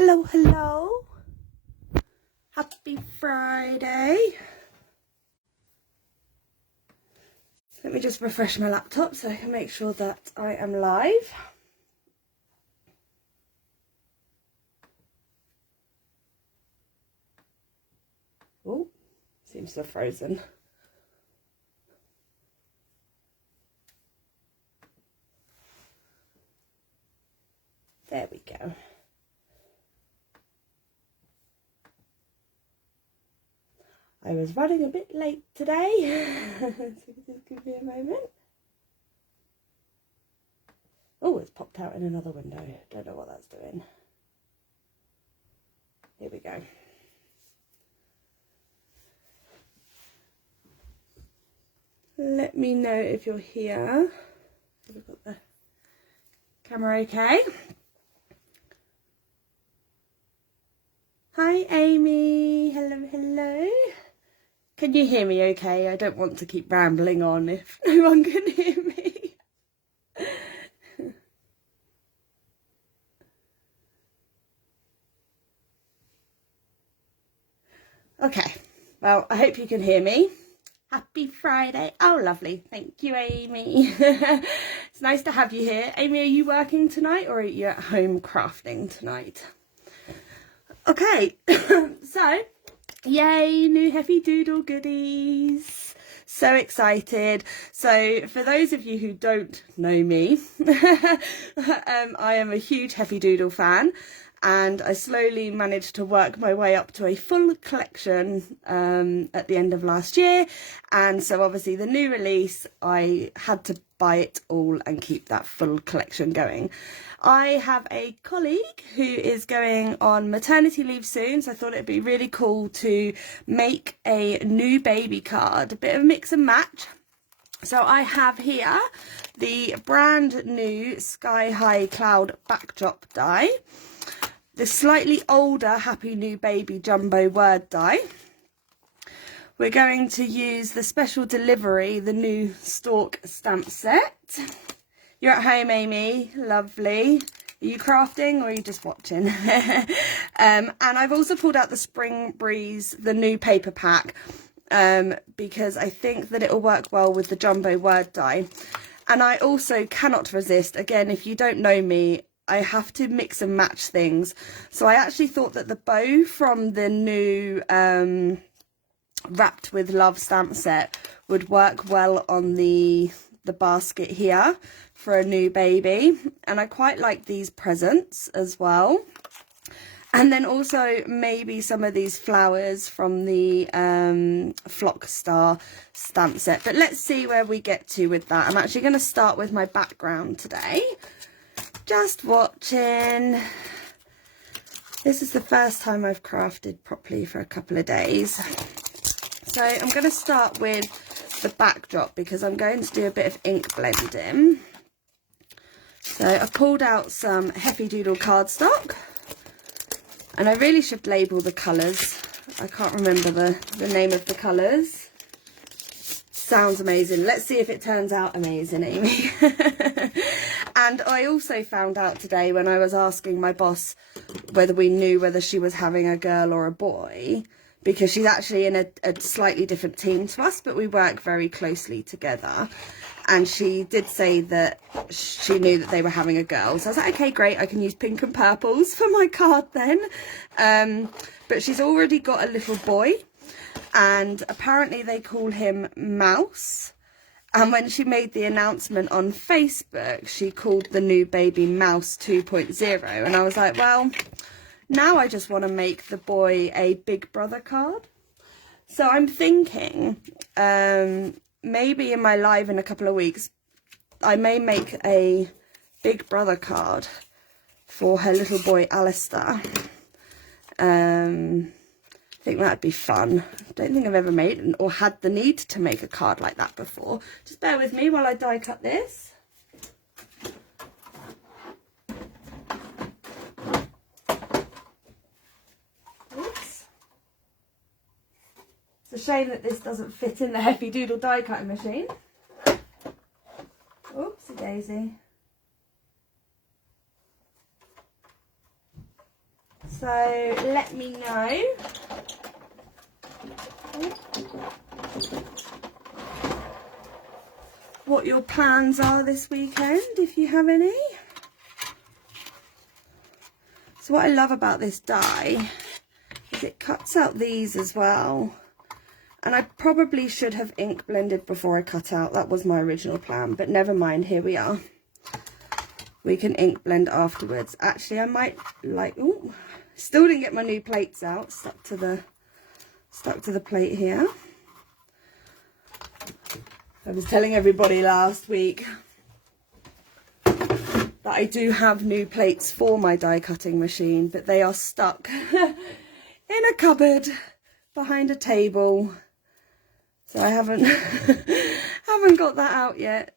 Hello, hello. Happy Friday. Let me just refresh my laptop so I can make sure that I am live. Oh, seems to have frozen. There we go. I was running a bit late today, so just give me a moment. Oh, it's popped out in another window. Don't know what that's doing. Here we go. Let me know if you're here. Have we got the camera okay? Hi Amy, hello, hello. Can you hear me okay? I don't want to keep rambling on if no one can hear me. Okay, well, I hope you can hear me. Happy Friday. Oh, lovely. Thank you, Amy. It's nice to have you here. Amy, are you working tonight or are you at home crafting tonight? Okay, so yay, new Heffy Doodle goodies. So excited. So for those of you who don't know me, I am a huge Heffy Doodle fan, and I slowly managed to work my way up to a full collection at the end of last year. And so obviously the new release, I had to buy it all and keep that full collection going. I have a colleague who is going on maternity leave soon, so I thought it'd be really cool to make a new baby card, a bit of a mix and match. So I have here the brand new Sky High Cloud backdrop die, the slightly older Happy New Baby jumbo word die. We're going to use the special delivery, the new Stork stamp set. You're at home, Amy. Lovely. Are you crafting or are you just watching? And I've also pulled out the Spring Breeze, the new paper pack, because I think that it will work well with the jumbo word die. And I also cannot resist, again, if you don't know me, I have to mix and match things. So I actually thought that the bow from the new Wrapped with Love stamp set would work well on the basket here for a new baby, and I quite like these presents as well. And then also maybe some of these flowers from the Flock Star stamp set. But let's see where we get to with that. I'm actually going to start with my background today. Just watching. This is the first time I've crafted properly for a couple of days. So I'm going to start with the backdrop because I'm going to do a bit of ink blending. So I pulled out some Heffy Doodle cardstock, and I really should label the colours. I can't remember the name of the colours. Sounds amazing. Let's see if it turns out amazing, Amy. And I also found out today when I was asking my boss whether we knew whether she was having a girl or a boy, because she's actually in a slightly different team to us, but we work very closely together. And she did say that she knew that they were having a girl. So I was like, okay, great, I can use pink and purples for my card then. But she's already got a little boy, and apparently they call him Mouse. And when she made the announcement on Facebook, she called the new baby Mouse 2.0. And I was like, well, now I just want to make the boy a Big Brother card. So I'm thinking maybe in my live in a couple of weeks, I may make a Big Brother card for her little boy Alistair. I think that'd be fun. I don't think I've ever made or had the need to make a card like that before. Just bear with me while I die cut this. Oops. It's a shame that this doesn't fit in the Heffy Doodle die cutting machine. Oopsie daisy. So let me know what your plans are this weekend, if you have any. So what I love about this die is it cuts out these as well. And I probably should have ink blended before I cut out. That was my original plan, but never mind, here we are. We can ink blend afterwards. Actually, I might like, ooh, still didn't get my new plates out, stuck to the plate here. I was telling everybody last week that I do have new plates for my die cutting machine, but they are stuck in a cupboard behind a table. So I haven't got that out yet.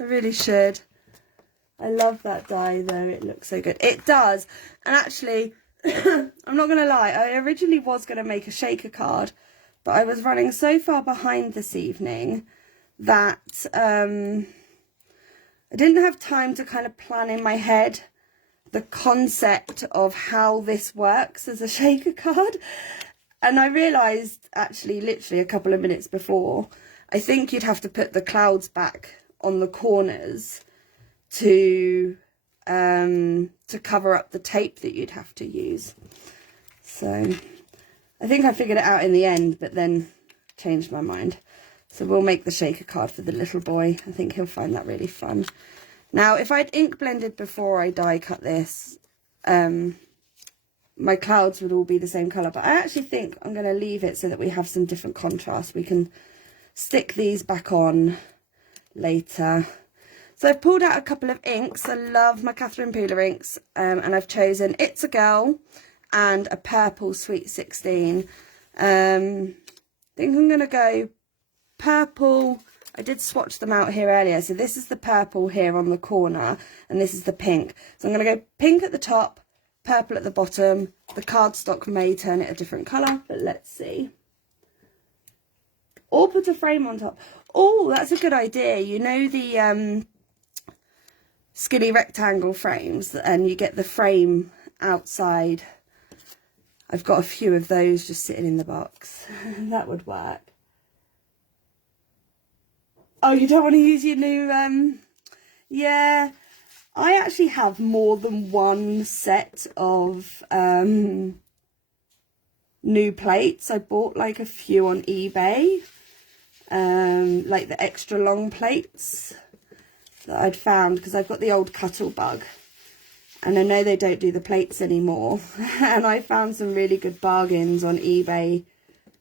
I really should. I love that die though, it looks so good. It does. And actually, I'm not going to lie, I originally was going to make a shaker card, but I was running so far behind this evening that I didn't have time to kind of plan in my head the concept of how this works as a shaker card. And I realised, actually, literally a couple of minutes before, I think you'd have to put the clouds back on the corners to cover up the tape that you'd have to use. So I think I figured it out in the end, but then changed my mind. So we'll make the shaker card for the little boy. I think he'll find that really fun. Now, if I'd ink blended before I die cut this, my clouds would all be the same colour, but I actually think I'm going to leave it so that we have some different contrast. We can stick these back on later. So I've pulled out a couple of inks. I love my Catherine Pooler inks, and I've chosen It's a Girl and a purple Sweet 16. I think I'm going to go purple. I did swatch them out here earlier. So this is the purple here on the corner, and this is the pink. So I'm going to go pink at the top, purple at the bottom. The cardstock may turn it a different colour, but let's see. Or put a frame on top. Oh, that's a good idea. You know the skinny rectangle frames, and you get the frame outside. I've got a few of those just sitting in the box. That would work. Oh, you don't want to use your new... Yeah, I actually have more than one set of new plates. I bought like a few on eBay, like the extra long plates that I'd found, because I've got the old Cuttlebug, and I know they don't do the plates anymore. And I found some really good bargains on eBay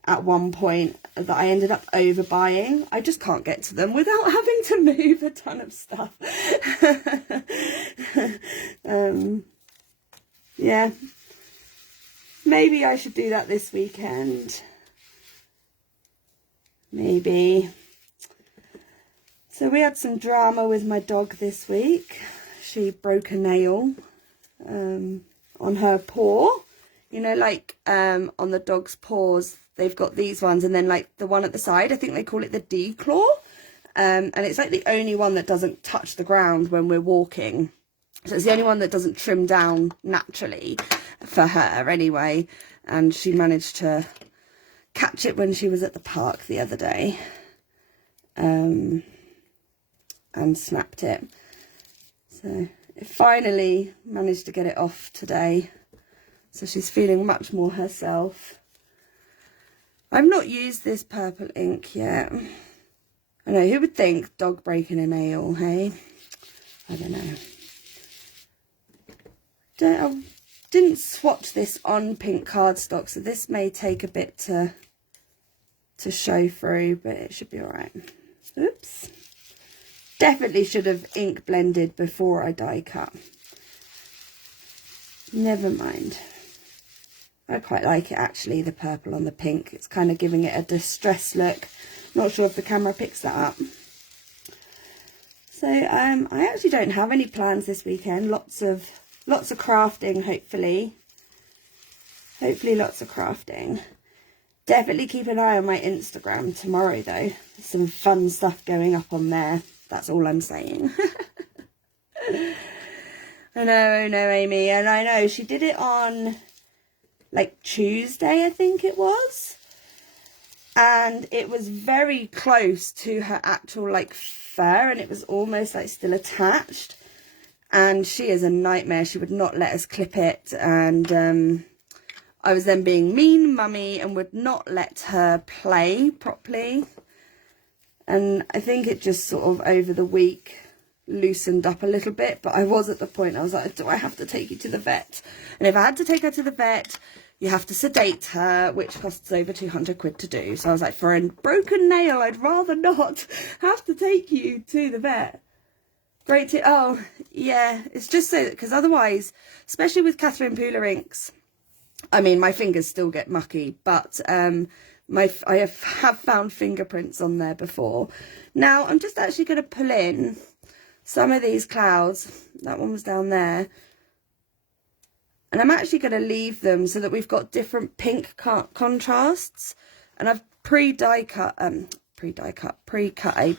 at one point that I ended up overbuying. I just can't get to them without having to move a ton of stuff. Yeah, maybe I should do that this weekend. Maybe. So we had some drama with my dog this week. She broke a nail on her paw. You know, like on the dog's paws, they've got these ones, and then like the one at the side, I think they call it the D claw. And it's like the only one that doesn't touch the ground when we're walking. So it's the only one that doesn't trim down naturally for her anyway. And she managed to catch it when she was at the park the other day. And snapped it. So it finally managed to get it off today. So she's feeling much more herself. I've not used this purple ink yet. I know, who would think dog breaking a nail, hey? I don't know. I didn't swatch this on pink cardstock, so this may take a bit to show through, but it should be alright. Oops. Definitely should have ink blended before I die cut. Never mind. I quite like it actually, the purple on the pink. It's kind of giving it a distressed look. Not sure if the camera picks that up. So I actually don't have any plans this weekend. Lots of crafting, hopefully. Hopefully lots of crafting. Definitely keep an eye on my Instagram tomorrow though. There's some fun stuff going up on there. That's all I'm saying. I know, Amy. And I know she did it on like Tuesday, I think it was. And it was very close to her actual like fur, and it was almost like still attached. And she is a nightmare. She would not let us clip it. And I was then being mean mummy and would not let her play properly. And I think it just sort of over the week loosened up a little bit. But I was at the point, I was like, do I have to take you to the vet? And if I had to take her to the vet, you have to sedate her, which costs over 200 quid to do. So I was like, for a broken nail, I'd rather not have to take you to the vet. Great to, oh, yeah, it's just so, because otherwise, especially with Catherine Pooler inks, I mean, my fingers still get mucky, but I have found fingerprints on there before. Now, I'm just actually going to pull in some of these clouds. That one was down there. And I'm actually going to leave them so that we've got different pink contrasts. And I've pre-cut a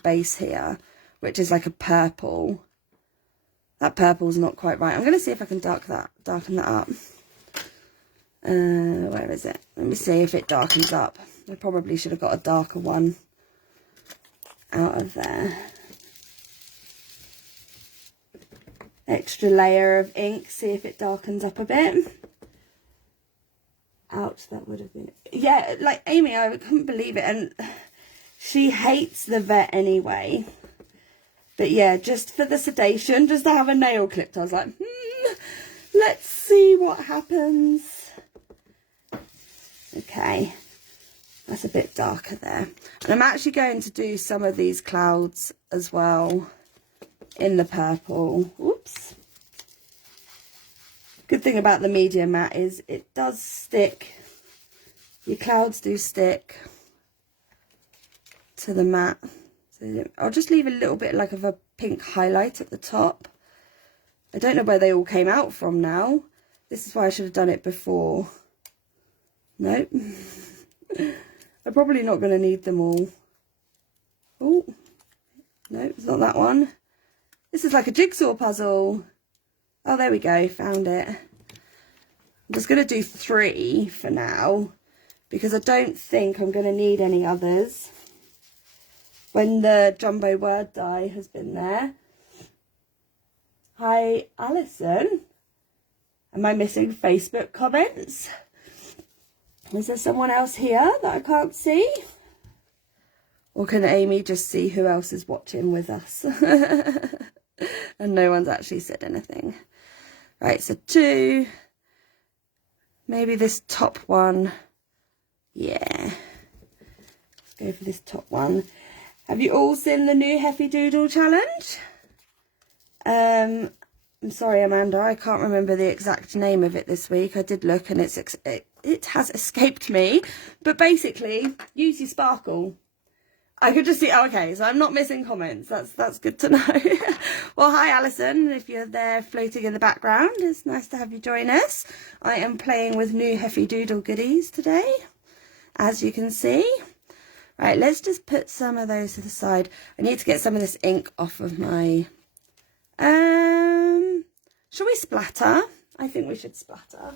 base here, which is like a purple. That purple's not quite right. I'm going to see if I can darken that up. Where is it? Let me see if it darkens up. I probably should have got a darker one out of there. Extra layer of ink, see if it darkens up a bit. Ouch, that would have been, yeah, like Amy, I couldn't believe it, and she hates the vet anyway, but yeah, just for the sedation, just to have a nail clipped, I was like, let's see what happens. Okay, that's a bit darker there, and I'm actually going to do some of these clouds as well in the purple. Oops. Good thing about the media mat is it does stick. Your clouds do stick to the mat. So I'll just leave a little bit like of a pink highlight at the top. I don't know where they all came out from now. This is why I should have done it before. Nope. I'm probably not going to need them all. Oh, no, it's not that one. This is like a jigsaw puzzle. Oh, there we go, found it. I'm just going to do 3 for now, because I don't think I'm going to need any others when the jumbo word die has been there. Hi, Alison. Am I missing Facebook comments? Is there someone else here that I can't see? Or can Amy just see who else is watching with us? And no one's actually said anything. Right, so 2. Maybe this top one. Yeah. Let's go for this top one. Have you all seen the new Heffy Doodle challenge? I'm sorry, Amanda, I can't remember the exact name of it this week. I did look and it has escaped me. But basically, use your sparkle. I could just see, oh, okay, so I'm not missing comments. That's good to know. Well, hi, Alison. If you're there floating in the background, it's nice to have you join us. I am playing with new Heffy Doodle goodies today, as you can see. Right, let's just put some of those to the side. I need to get some of this ink off of my... Shall we splatter? I think we should splatter.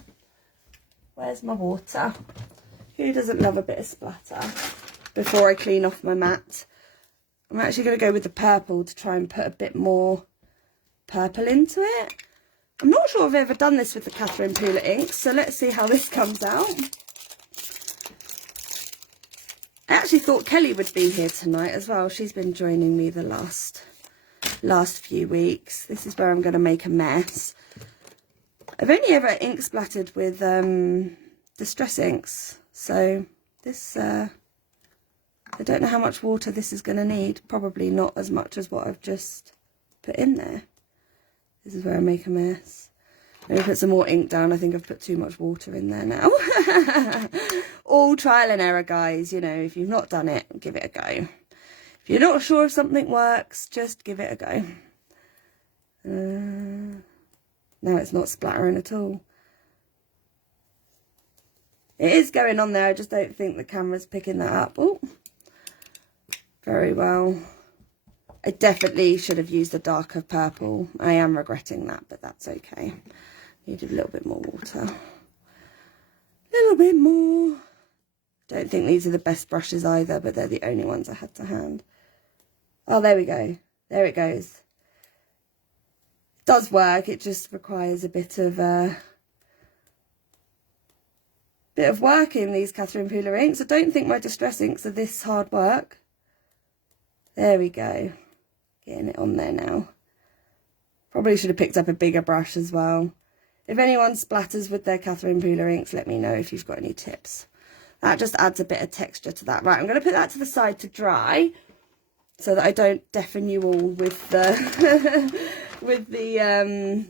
Where's my water? Who doesn't love a bit of splatter? Before I clean off my mat, I'm actually going to go with the purple to try and put a bit more purple into it. I'm not sure I've ever done this with the Catherine Pooler inks, so let's see how this comes out. I actually thought Kelly would be here tonight as well. She's been joining me the last few weeks. This is where I'm going to make a mess. I've only ever ink splattered with distress inks, so this... I don't know how much water this is going to need. Probably not as much as what I've just put in there. This is where I make a mess. Maybe put some more ink down. I think I've put too much water in there now. All trial and error, guys. You know, if you've not done it, give it a go. If you're not sure if something works, just give it a go. Now it's not splattering at all. It is going on there. I just don't think the camera's picking that up. Oh. Very well. I definitely should have used a darker purple. I am regretting that, but that's okay. Needed a little bit more water. little bit more. Don't think these are the best brushes either, but they're the only ones I had to hand. Oh, there we go. There it goes. It does work. It just requires a bit of working, these Catherine Pooler inks. I don't think my Distress inks are this hard work. There we go. Getting it on there now. Probably should have picked up a bigger brush as well. If anyone splatters with their Catherine Pooler inks, let me know if you've got any tips. That just adds a bit of texture to that. Right, I'm going to put that to the side to dry so that I don't deafen you all with the with the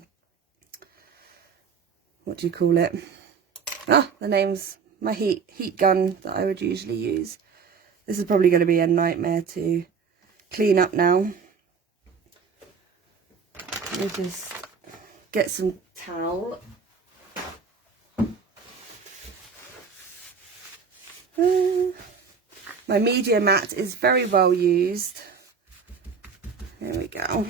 what do you call it? Oh, the name's my heat gun that I would usually use. This is probably going to be a nightmare to clean up now. Let me just get some towel. My media mat is very well used. There we go.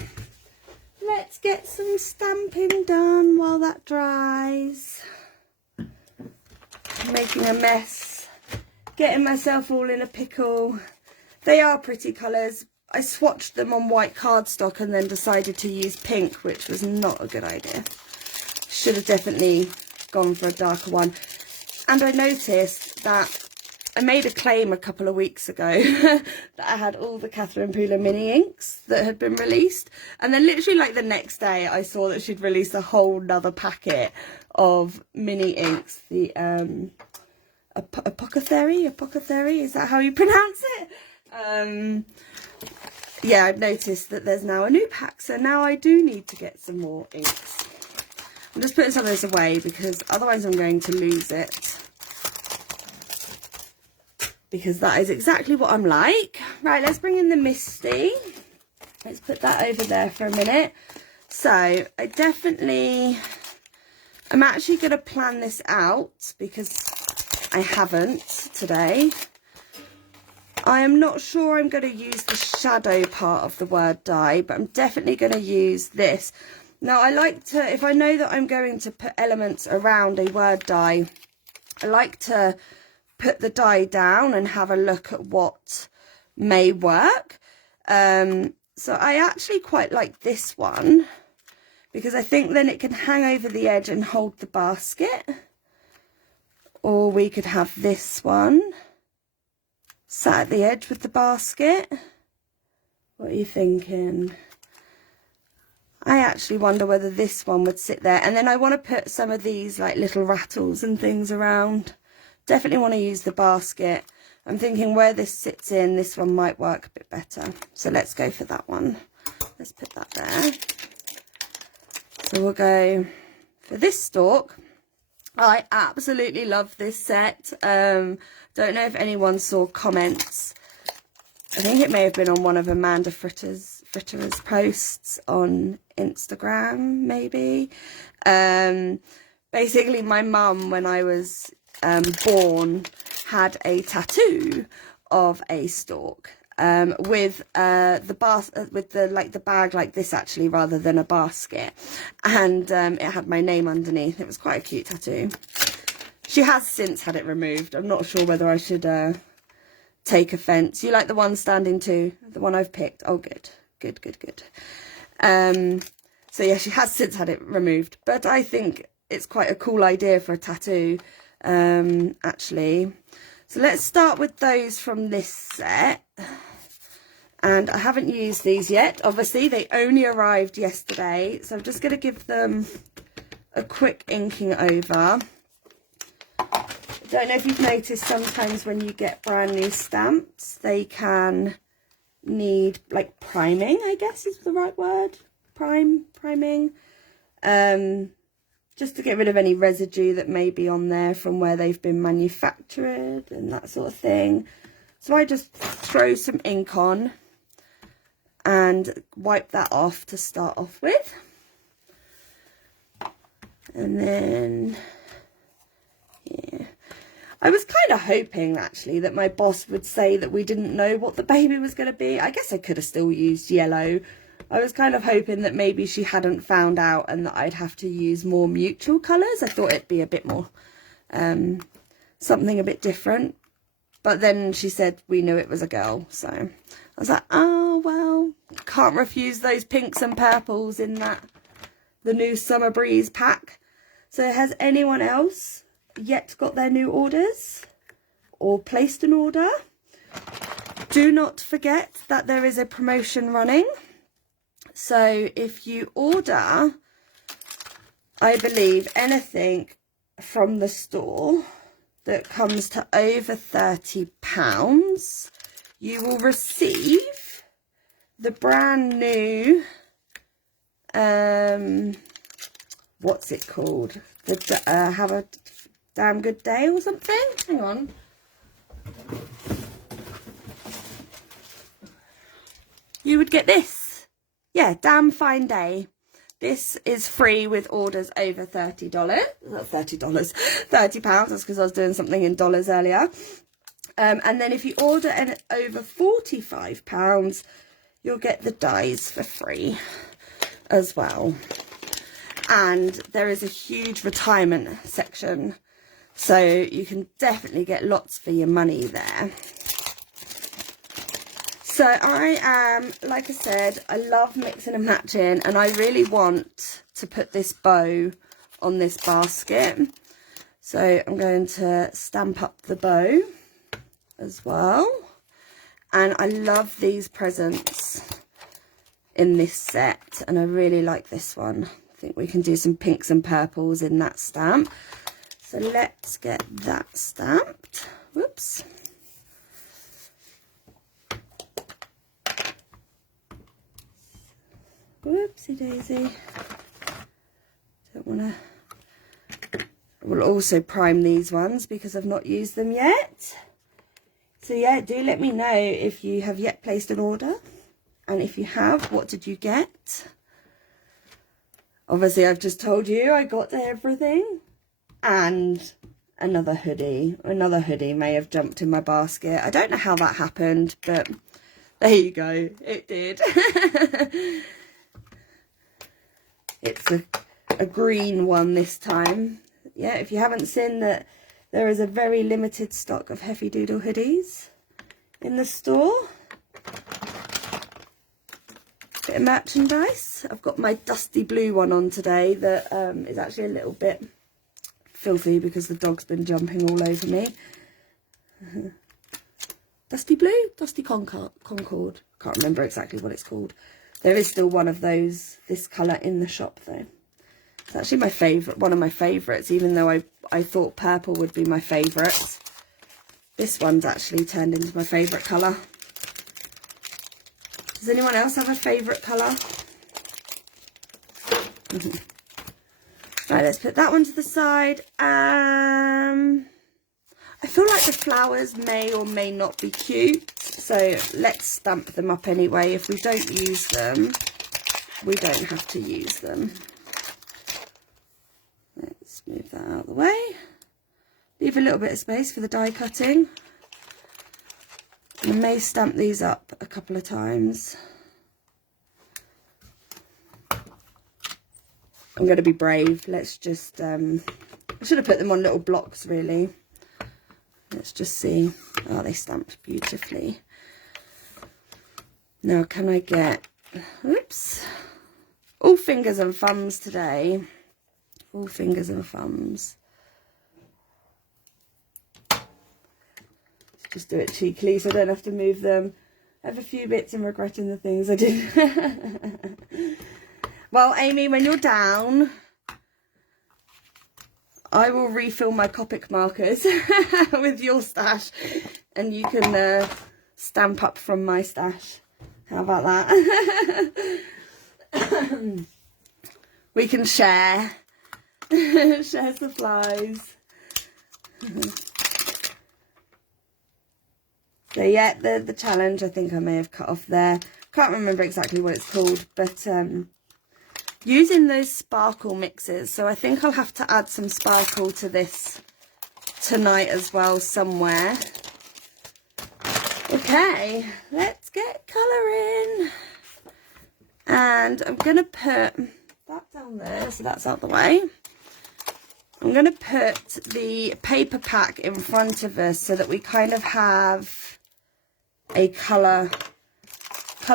Let's get some stamping done while that dries. Making a mess, getting myself all in a pickle. They are pretty colours. I swatched them on white cardstock and then decided to use pink, which was not a good idea. Should have definitely gone for a darker one. And I noticed that I made a claim a couple of weeks ago that I had all the Catherine Pooler mini inks that had been released, and then literally like the next day I saw that she'd released a whole nother packet of mini inks. The apothecary, is that how you pronounce it? Yeah, I've noticed that there's now a new pack, so now I do need to get some more inks. I'm just putting some of this away because otherwise I'm going to lose it. Because that is exactly what I'm like. Right, let's bring in the Misty. Let's put that over there for a minute. So I'm actually going to plan this out because I haven't today. I am not sure I'm going to use the shadow part of the word die, but I'm definitely going to use this. Now, I like to, if I know that I'm going to put elements around a word die, I like to put the die down and have a look at what may work. So I actually quite like this one because I think then it can hang over the edge and hold the basket. Or we could have this one sat at the edge with the basket. What are you thinking? I actually wonder whether this one would sit there. And then I want to put some of these like little rattles and things around. Definitely want to use the basket. I'm thinking where this sits in, this one might work a bit better. So let's go for that one. Let's put that there. So we'll go for this stalk. I absolutely love this set. Don't know if anyone saw comments. I think it may have been on one of Amanda Fritterer's posts on Instagram, maybe. Basically, my mum, when I was born, had a tattoo of a stork with the bag like this, actually, rather than a basket, and it had my name underneath. It was quite a cute tattoo. She has since had it removed. I'm not sure whether I should take offence. You like the one standing too, the one I've picked? Oh, good. So yeah, she has since had it removed, but I think it's quite a cool idea for a tattoo, actually. So let's start with those from this set. And I haven't used these yet. Obviously, they only arrived yesterday, so I'm just going to give them a quick inking over. I don't know if you've noticed, sometimes when you get brand new stamps, they can need like priming, I guess is the right word. Priming. Just to get rid of any residue that may be on there from where they've been manufactured and that sort of thing. So I just throw some ink on and wipe that off to start off with. And then, yeah. I was kind of hoping, actually, that my boss would say that we didn't know what the baby was going to be. I guess I could have still used yellow. I was kind of hoping that maybe she hadn't found out and that I'd have to use more mutual colours. I thought it'd be a bit more something a bit different. But then she said we knew it was a girl, so I was like, oh well, can't refuse those pinks and purples in the new Summer Breeze pack. So has anyone else yet got their new orders or placed an order? Do not forget that there is a promotion running. So if you order, I believe, anything from the store that comes to over £30, you will receive the brand new, what's it called? The Have a Damn Good Day or something? Hang on. You would get this. Yeah, Damn Fine Day. This is free with orders over $30. Not $30, £30. That's because I was doing something in dollars earlier. And then if you order an over £45, you'll get the dies for free as well. And there is a huge retirement section, so you can definitely get lots for your money there. So I am, like I said, I love mixing and matching, and I really want to put this bow on this basket. So I'm going to stamp up the bow as well. And I love these presents in this set, and I really like this one. I think we can do some pinks and purples in that stamp. So let's get that stamped. Whoops. Whoopsie daisy. Don't want to. We'll also prime these ones because I've not used them yet. So yeah, do let me know if you have yet placed an order, and if you have, what did you get? Obviously I've just told you I got everything, and another hoodie. Another hoodie may have jumped in my basket. I don't know how that happened, but there you go, it did. It's a green one this time. Yeah, if you haven't seen that, there is a very limited stock of Heffy Doodle hoodies in the store. Bit of merchandise. I've got my dusty blue one on today that is actually a little bit filthy because the dog's been jumping all over me. Dusty blue? Dusty Concord. Can't remember exactly what it's called. There is still one of those, this colour in the shop though. It's actually my favourite, one of my favourites, even though I thought purple would be my favourite. This one's actually turned into my favourite colour. Does anyone else have a favourite colour? Right, let's put that one to the side. I feel like the flowers may or may not be cute, so let's stamp them up anyway. If we don't use them, we don't have to use them. Let's move that out of the way. Leave a little bit of space for the die cutting. I may stamp these up a couple of times. I'm going to be brave. Let's just, I should have put them on little blocks really. Let's just see. Oh, they stamped beautifully. Now, can I get, oops, all fingers and thumbs today. All fingers and thumbs. Let's just do it cheekily so I don't have to move them. I have a few bits and regretting the things I did. Well, Amy, when you're down, I will refill my Copic markers with your stash, and you can stamp up from my stash. How about that? We can share. Share supplies. So yeah, the challenge I think I may have cut off there. Can't remember exactly what it's called, but using those sparkle mixes. So I think I'll have to add some sparkle to this tonight as well somewhere. Okay, let's get colouring. And I'm going to put that down there so that's out the way. I'm going to put the paper pack in front of us so that we kind of have a colour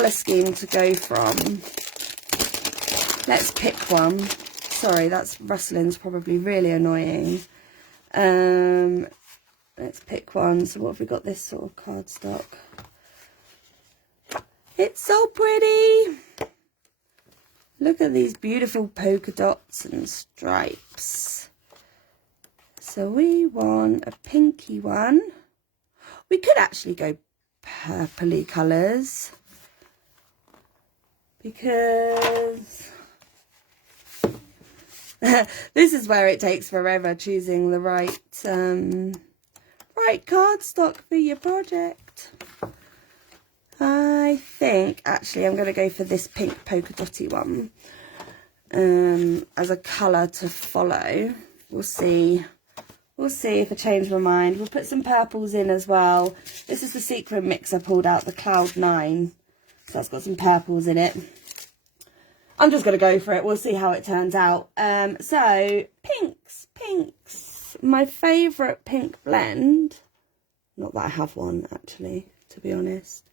scheme to go from. Let's pick one. Sorry, that's rustling's probably really annoying. Let's pick one. So what have we got? This sort of cardstock. It's so pretty. Look at these beautiful polka dots and stripes. So we want a pinky one. We could actually go purpley colours, because this is where it takes forever choosing the right right cardstock for your project. I think actually I'm going to go for this pink polka dotty one as a colour to follow. We'll see if I change my mind. We'll put some purples in as well. This is the sequin mix I pulled out, the Cloud 9. So that's got some purples in it. I'm just going to go for it. We'll see how it turns out. So, pinks. My favourite pink blend. Not that I have one, actually, to be honest.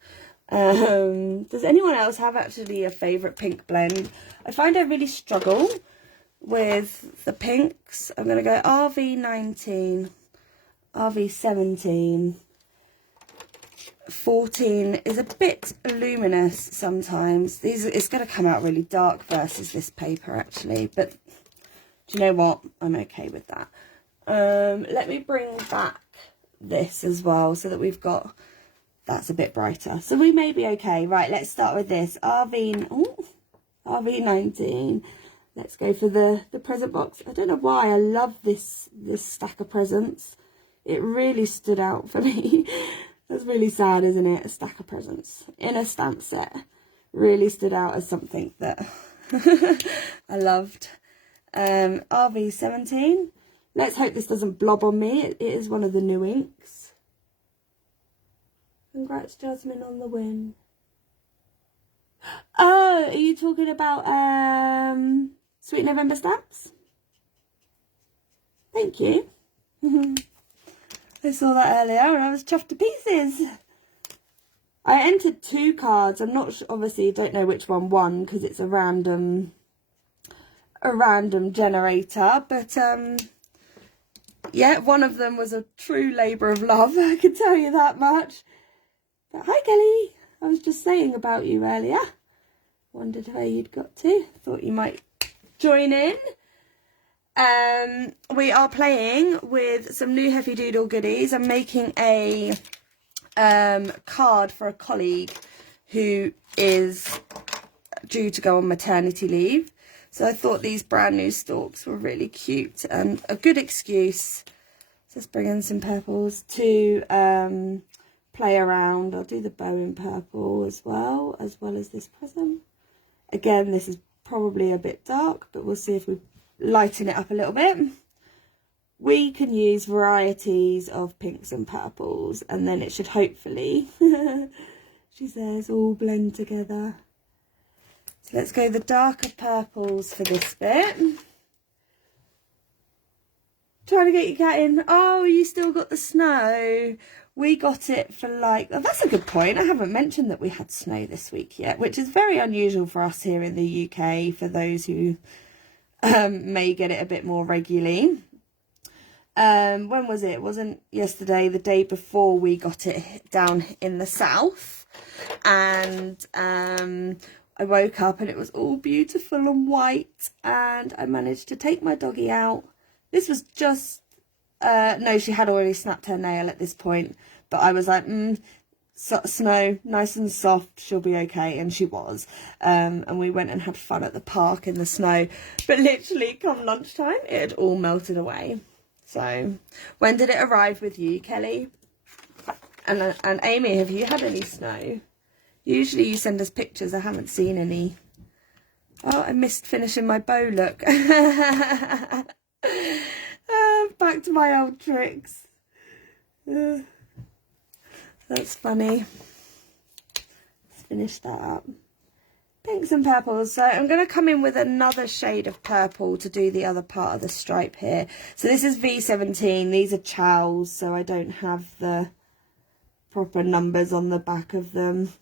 Does anyone else have actually a favourite pink blend? I find I really struggle with the pinks. I'm going to go RV19, RV17. 14 is a bit luminous sometimes. It's going to come out really dark versus this paper actually, but do you know what? I'm okay with that. Let me bring back this as well so that we've got, that's a bit brighter. So we may be okay. Right, let's start with this. RV19. Let's go for the present box. I don't know why I love this stack of presents. It really stood out for me. That's really sad, isn't it? A stack of presents in a stamp set really stood out as something that I loved. RV17. Let's hope this doesn't blob on me. It is one of the new inks. Congrats, Jasmine, on the win. Oh, are you talking about Sweet November stamps? Thank you. I saw that earlier and I was chuffed to pieces. I entered 2 cards. I'm not sure, obviously don't know which one won because it's a random generator, but yeah, one of them was a true labour of love, I can tell you that much. But hi Kelly, I was just saying about you earlier. Wondered where you'd got to. Thought you might join in. We are playing with some new Heffy Doodle goodies. I'm making a card for a colleague who is due to go on maternity leave. So I thought these brand new stalks were really cute and a good excuse. Let's bring in some purples to play around. I'll do the bow in purple as well as this present. Again, this is probably a bit dark, but we'll see if we lighten it up a little bit. We can use varieties of pinks and purples, and then it should hopefully, she says, all blend together. So let's go the darker purples for this bit. Trying to get your cat in. Oh, you still got the snow. We got it for like, oh, that's a good point. I haven't mentioned that we had snow this week yet, which is very unusual for us here in the UK, for those who may get it a bit more regularly. When was it? It wasn't yesterday, the day before we got it down in the south. And I woke up and it was all beautiful and white, and I managed to take my doggy out. This was just, no, she had already snapped her nail at this point, but I was like, snow, nice and soft, she'll be okay, and she was. And we went and had fun at the park in the snow, but literally come lunchtime it had all melted away. So when did it arrive with you, Kelly? And Amy, have you had any snow? Usually you send us pictures. I haven't seen any. Oh, I missed finishing my bow look. Back to my old tricks. That's funny. Let's finish that up. pinks and purples. So I'm going to come in with another shade of purple to do the other part of the stripe here. So this is V17. These are Chow's, so I don't have the proper numbers on the back of them.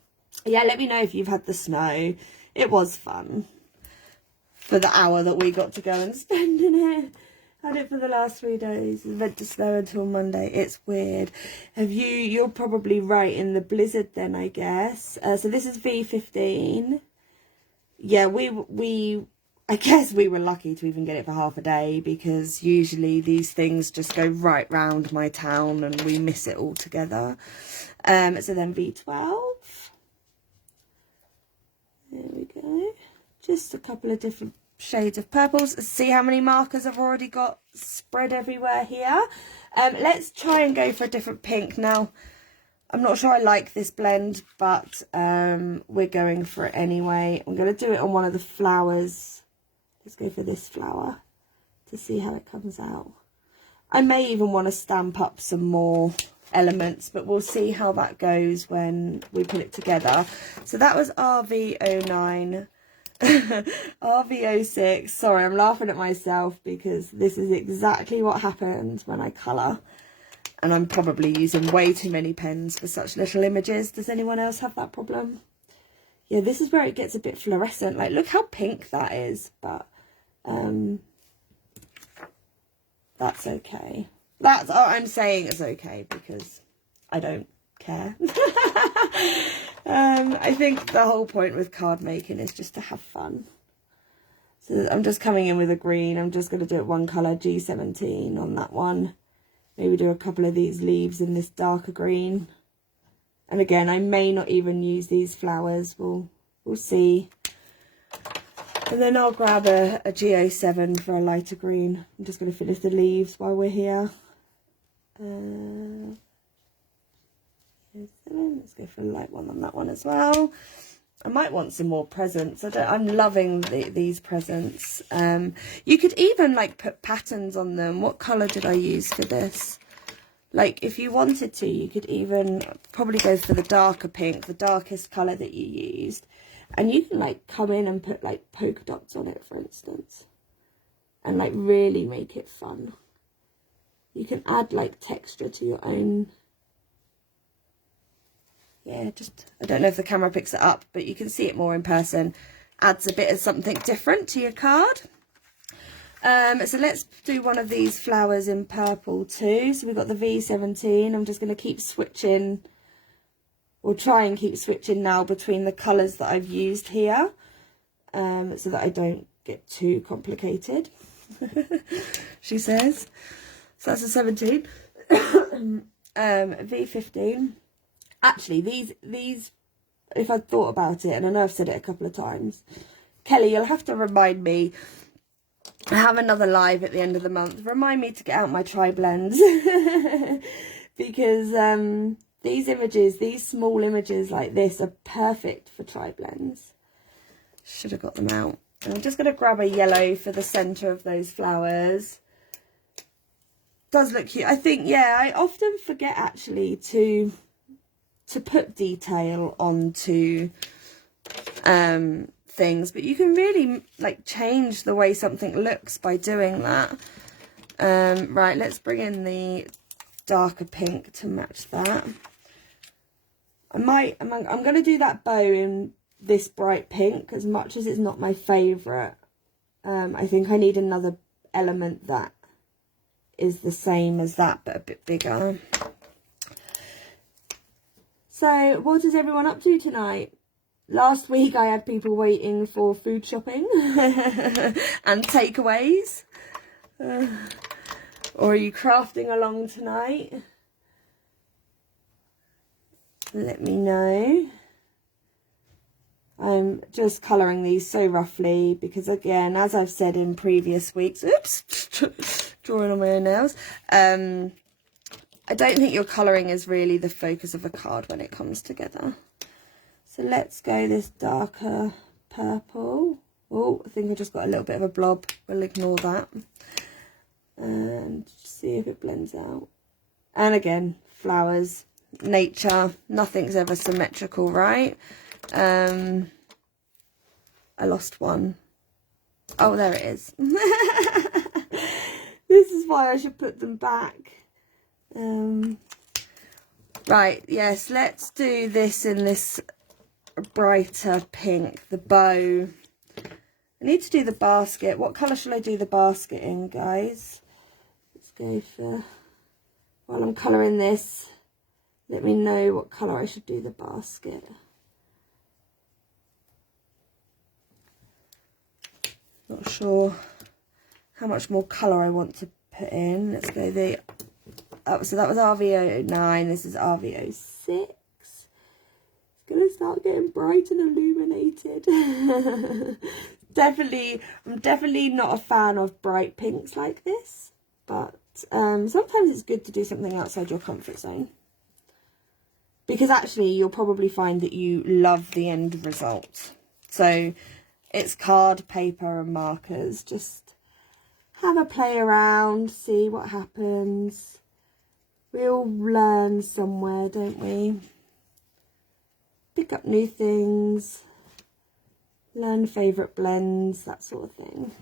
Yeah, let me know if you've had the snow. It was fun for the hour that we got to go and spend in it. Had it for the last 3 days. It's meant to snow until Monday. It's weird. You're probably right in the blizzard then, I guess. So this is V15. Yeah, I guess we were lucky to even get it for half a day, because usually these things just go right round my town and we miss it altogether. So then V12. There we go. Just a couple of different shades of purples. See how many markers I've already got spread everywhere here. Let's try and go for a different pink. Now, I'm not sure I like this blend, but we're going for it anyway. I'm going to do it on one of the flowers. Let's go for this flower to see how it comes out. I may even want to stamp up some more elements, but we'll see how that goes when we put it together. So that was RV09. RV06. Sorry, I'm laughing at myself because this is exactly what happens when I colour. And I'm probably using way too many pens for such little images. Does anyone else have that problem? Yeah, this is where it gets a bit fluorescent. Like, look how pink that is. But that's okay. That's all I'm saying is okay, because I don't care. I think the whole point with card making is just to have fun. So I'm just coming in with a green. I'm just going to do it one colour, G17 on that one. Maybe do a couple of these leaves in this darker green. And again, I may not even use these flowers. We'll see. And then I'll grab a G07 for a lighter green. I'm just going to finish the leaves while we're here. Let's go for a light one on that one as well. I might want some more presents. I'm loving these presents. You could even like put patterns on them. What colour did I use for this? Like, if you wanted to, you could even probably go for the darker pink, the darkest colour that you used. And you can like come in and put like polka dots on it, for instance. And like really make it fun. You can add like texture to your own. Yeah, I don't know if the camera picks it up, but you can see it more in person. Adds a bit of something different to your card. So let's do one of these flowers in purple too. So we've got the V17. I'm just going to keep switching, or try and keep switching now between the colours that I've used here, so that I don't get too complicated, she says. So that's a 17. V15. Actually, these, if I'd thought about it, and I know I've said it a couple of times, Kelly, you'll have to remind me. I have another live at the end of the month. Remind me to get out my tri-blends. Because these images, these small images like this are perfect for tri-blends. Should have got them out. And I'm just going to grab a yellow for the centre of those flowers. Does look cute. I think, yeah, I often forget actually to put detail onto things, but you can really like change the way something looks by doing that. Right, let's bring in the darker pink to match that. I'm going to do that bow in this bright pink, as much as it's not my favourite. I think I need another element that is the same as that but a bit bigger. So what is everyone up to tonight? Last week I had people waiting for food shopping and takeaways. Or are you crafting along tonight? Let me know. I'm just colouring these so roughly because, again, as I've said in previous weeks, oops, drawing on my own nails. I don't think your colouring is really the focus of a card when it comes together. So let's go this darker purple. Oh, I think I just got a little bit of a blob. We'll ignore that. And see if it blends out. And again, flowers, nature, nothing's ever symmetrical, right? I lost one. Oh, there it is. This is why I should put them back. Right, yes, let's do this in this brighter pink, the bow. I need to do the basket. What colour shall I do the basket in, guys? Let's go for, while I'm colouring this, let me know what colour I should do the basket. Not sure how much more colour I want to put in. Let's go the, oh, so that was RV09, this is RV06. It's gonna start getting bright and illuminated. I'm definitely not a fan of bright pinks like this, but sometimes it's good to do something outside your comfort zone. Because actually you'll probably find that you love the end result. So it's card, paper and markers. Just have a play around, see what happens. We all learn somewhere, don't we? Pick up new things, learn favourite blends, that sort of thing.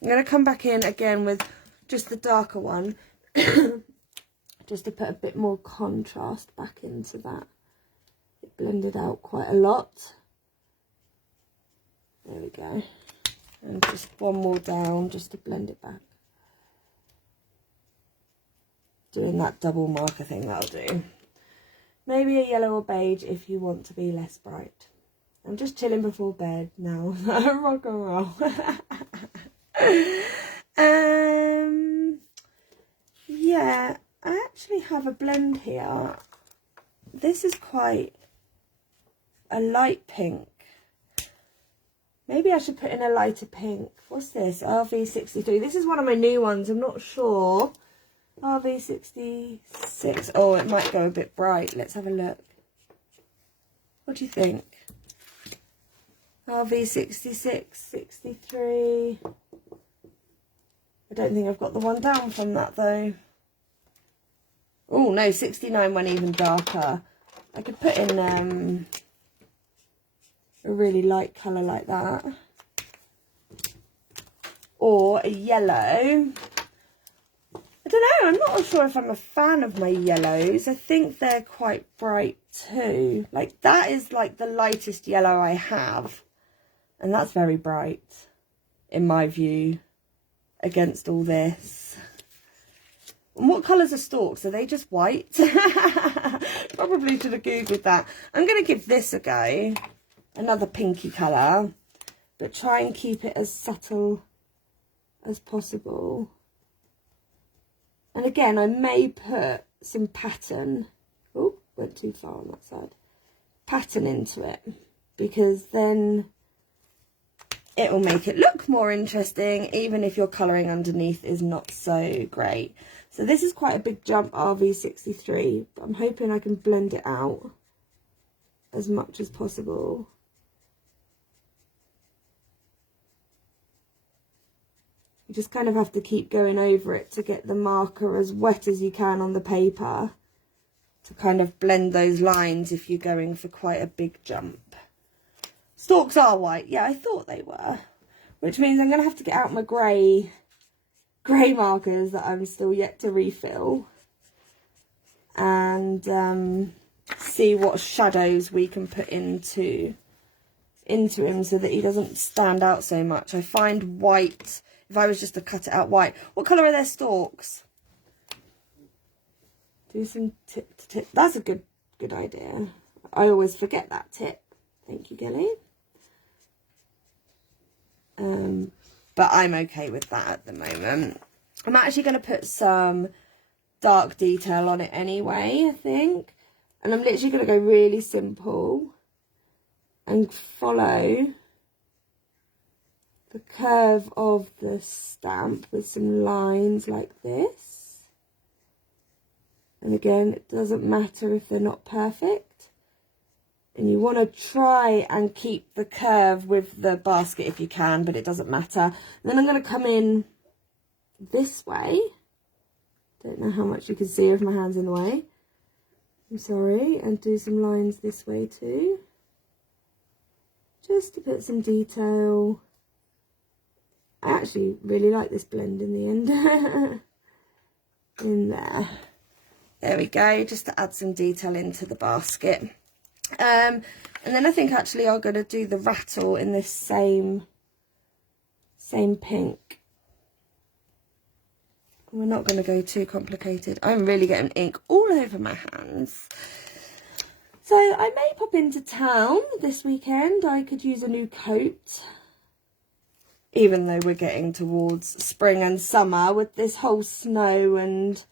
I'm going to come back in again with just the darker one, just to put a bit more contrast back into that. It blended out quite a lot. There we go. And just one more down just to blend it back. Doing that double marker thing, that'll do. Maybe a yellow or beige if you want to be less bright. I'm just chilling before bed now. Rock and roll. Yeah, I actually have a blend here. This is quite a light pink. Maybe I should put in a lighter pink. What's this? RV63. This is one of my new ones. I'm not sure. RV66. Oh, it might go a bit bright. Let's have a look. What do you think? RV66, 63. I don't think I've got the one down from that though. Oh no, 69 went even darker. I could put in a really light colour like that. Or a yellow. I don't know, I'm not sure if I'm a fan of my yellows. I think they're quite bright too. Like that is like the lightest yellow I have. And that's very bright, in my view, against all this. And what colours are stalks? Are they just white? Probably should have Googled that. I'm going to give this a go. Another pinky colour. But try and keep it as subtle as possible. And again, I may put some pattern. Oh, went too far on that side. Pattern into it. Because then it will make it look more interesting, even if your colouring underneath is not so great. So this is quite a big jump, RV63, but I'm hoping I can blend it out as much as possible. You just kind of have to keep going over it to get the marker as wet as you can on the paper to kind of blend those lines if you're going for quite a big jump. Stalks are white. Yeah, I thought they were. Which means I'm going to have to get out my grey markers that I'm still yet to refill. And see what shadows we can put into him so that he doesn't stand out so much. I find white, if I was just to cut it out white. What colour are their stalks? Do some tip to tip. That's a good idea. I always forget that tip. Thank you, Gilly. But I'm okay with that at the moment. I'm actually going to put some dark detail on it anyway, I think. And I'm literally going to go really simple and follow the curve of the stamp with some lines like this. And again, it doesn't matter if they're not perfect. And you want to try and keep the curve with the basket if you can, but it doesn't matter. And then I'm going to come in this way. Don't know how much you can see with my hands in the way. I'm sorry. And do some lines this way too. just to put some detail. I actually really like this blend in the end. In there. There we go, just to add some detail into the basket. And then I think actually I'm going to do the rattle in this same pink. We're not going to go too complicated. I'm really getting ink all over my hands. So I may pop into town this weekend. I could use a new coat. Even though we're getting towards spring and summer with this whole snow and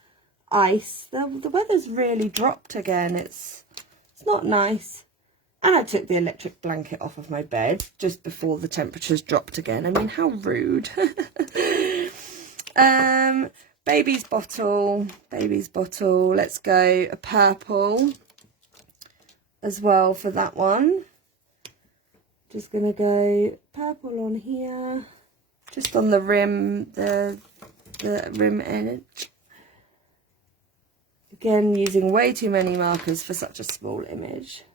ice. The weather's really dropped again. It's not nice. And I took the electric blanket off of my bed just before the temperatures dropped again. I mean, how rude. Baby's bottle. Let's go a purple as well for that one. Just gonna go purple on here, just on the rim, the rim edge. Again, using way too many markers for such a small image,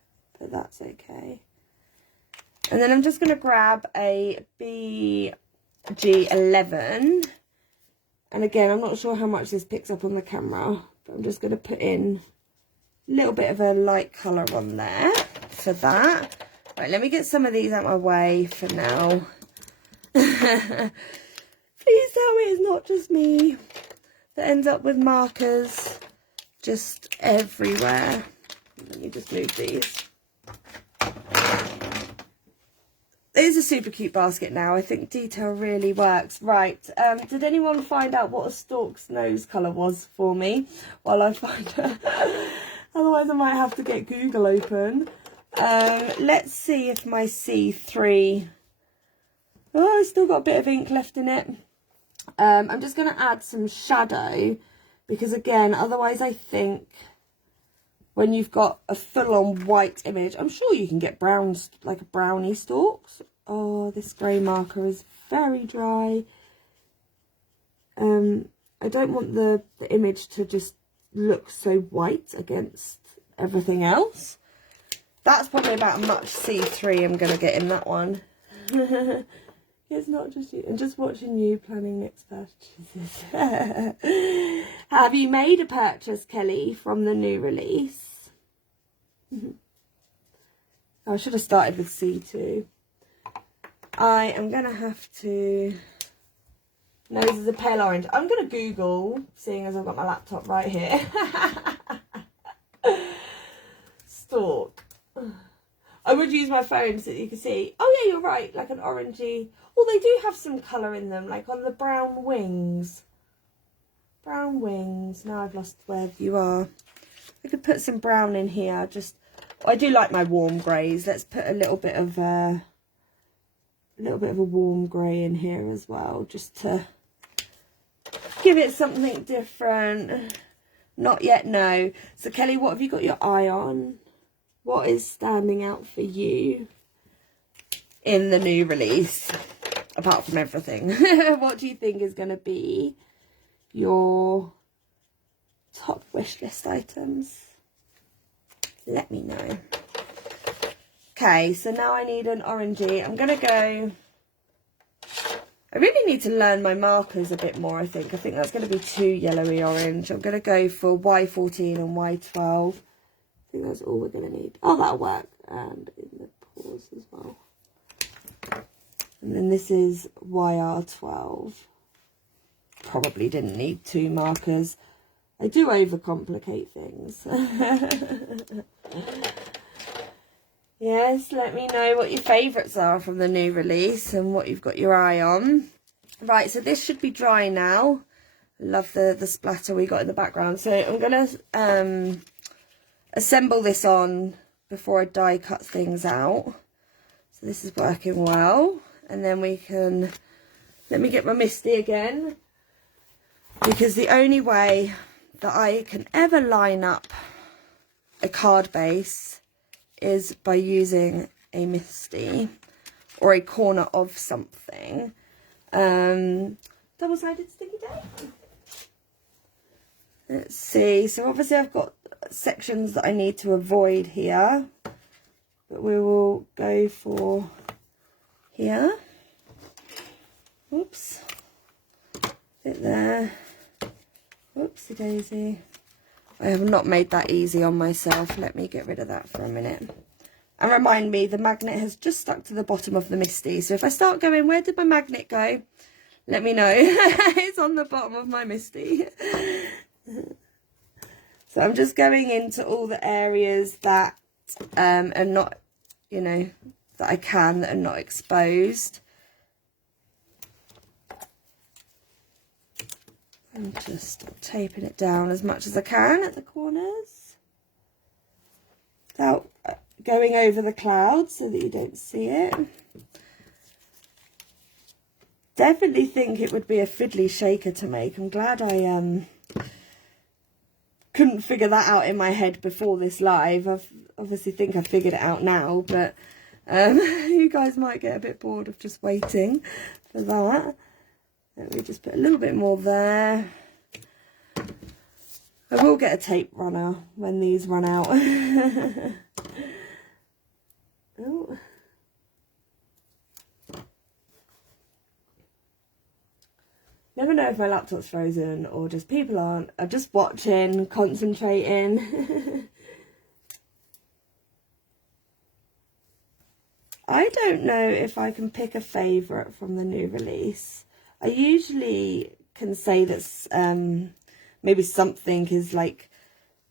but that's okay. And then I'm just going to grab a BG11. And again, I'm not sure how much this picks up on the camera, but I'm just going to put in a little bit of a light colour on there for that. Right, let me get some of these out my way for now. Please tell me it's not just me that ends up with markers just everywhere. Let me just move these. It is a super cute basket now. I think detail really works. Right, did anyone find out what a stork's nose colour was for me while I find her? Otherwise I might have to get Google open. Let's see if my C3... Oh, I've still got a bit of ink left in it. I'm just going to add some shadow because, again, otherwise I think when you've got a full-on white image, I'm sure you can get browns, like a brownie stalks. Oh, this grey marker is very dry. I don't want the image to just look so white against everything else. That's probably about how much C3 I'm going to get in that one. It's not just you. I'm just watching you planning next purchases. Have you made a purchase, Kelly, from the new release? I should have started with C2. I am going to have to... No, this is a pale orange. I'm going to Google, seeing as I've got my laptop right here. Stork. I would use my phone so that you can see. Oh yeah, you're right, like an orangey. Oh, they do have some colour in them, like on the brown wings. Brown wings. Now I've lost where you are. I could put some brown in here. Just, I do like my warm greys. Let's put a little bit of a warm grey in here as well, just to give it something different. Not yet, no. So Kelly, what have you got your eye on? What is standing out for you in the new release, apart from everything? What do you think is going to be your top wish list items? Let me know. Okay, so now I need an orangey. I'm going to go... I really need to learn my markers a bit more, I think. I think that's going to be too yellowy orange. I'm going to go for Y14 and Y12. I think that's all we're going to need. Oh, that'll work. And in the paws as well. And then this is YR12. Probably didn't need 2 markers. I do overcomplicate things. Yes, let me know what your favourites are from the new release and what you've got your eye on. Right, so this should be dry now. Love the splatter we got in the background. So I'm going to assemble this on before I die cut things out. So this is working well. And then we can... Let me get my Misty again. Because the only way that I can ever line up a card base is by using a Misty or a corner of something. Double-sided sticky tape. Let's see. So obviously I've got sections that I need to avoid here. but we will go for here. Oops, bit there. Whoopsie daisy. I have not made that easy on myself. Let me get rid of that for a minute. And remind me, the magnet has just stuck to the bottom of the Misty. So if I start going, where did my magnet go? Let me know. It's on the bottom of my Misty. So I'm just going into all the areas that are not, you know, that I can, that are not exposed. I'm just taping it down as much as I can at the corners without going over the clouds so that you don't see it. Definitely think it would be a fiddly shaker to make. I'm glad I couldn't figure that out in my head before this live. I obviously think I figured it out now, but you guys might get a bit bored of just waiting for that. Let me just put a little bit more there. I will get a tape runner when these run out. Oh. Never know if my laptop's frozen or just people aren't. I'm just watching, concentrating. I don't know if I can pick a favourite from the new release. I usually can say that maybe something is like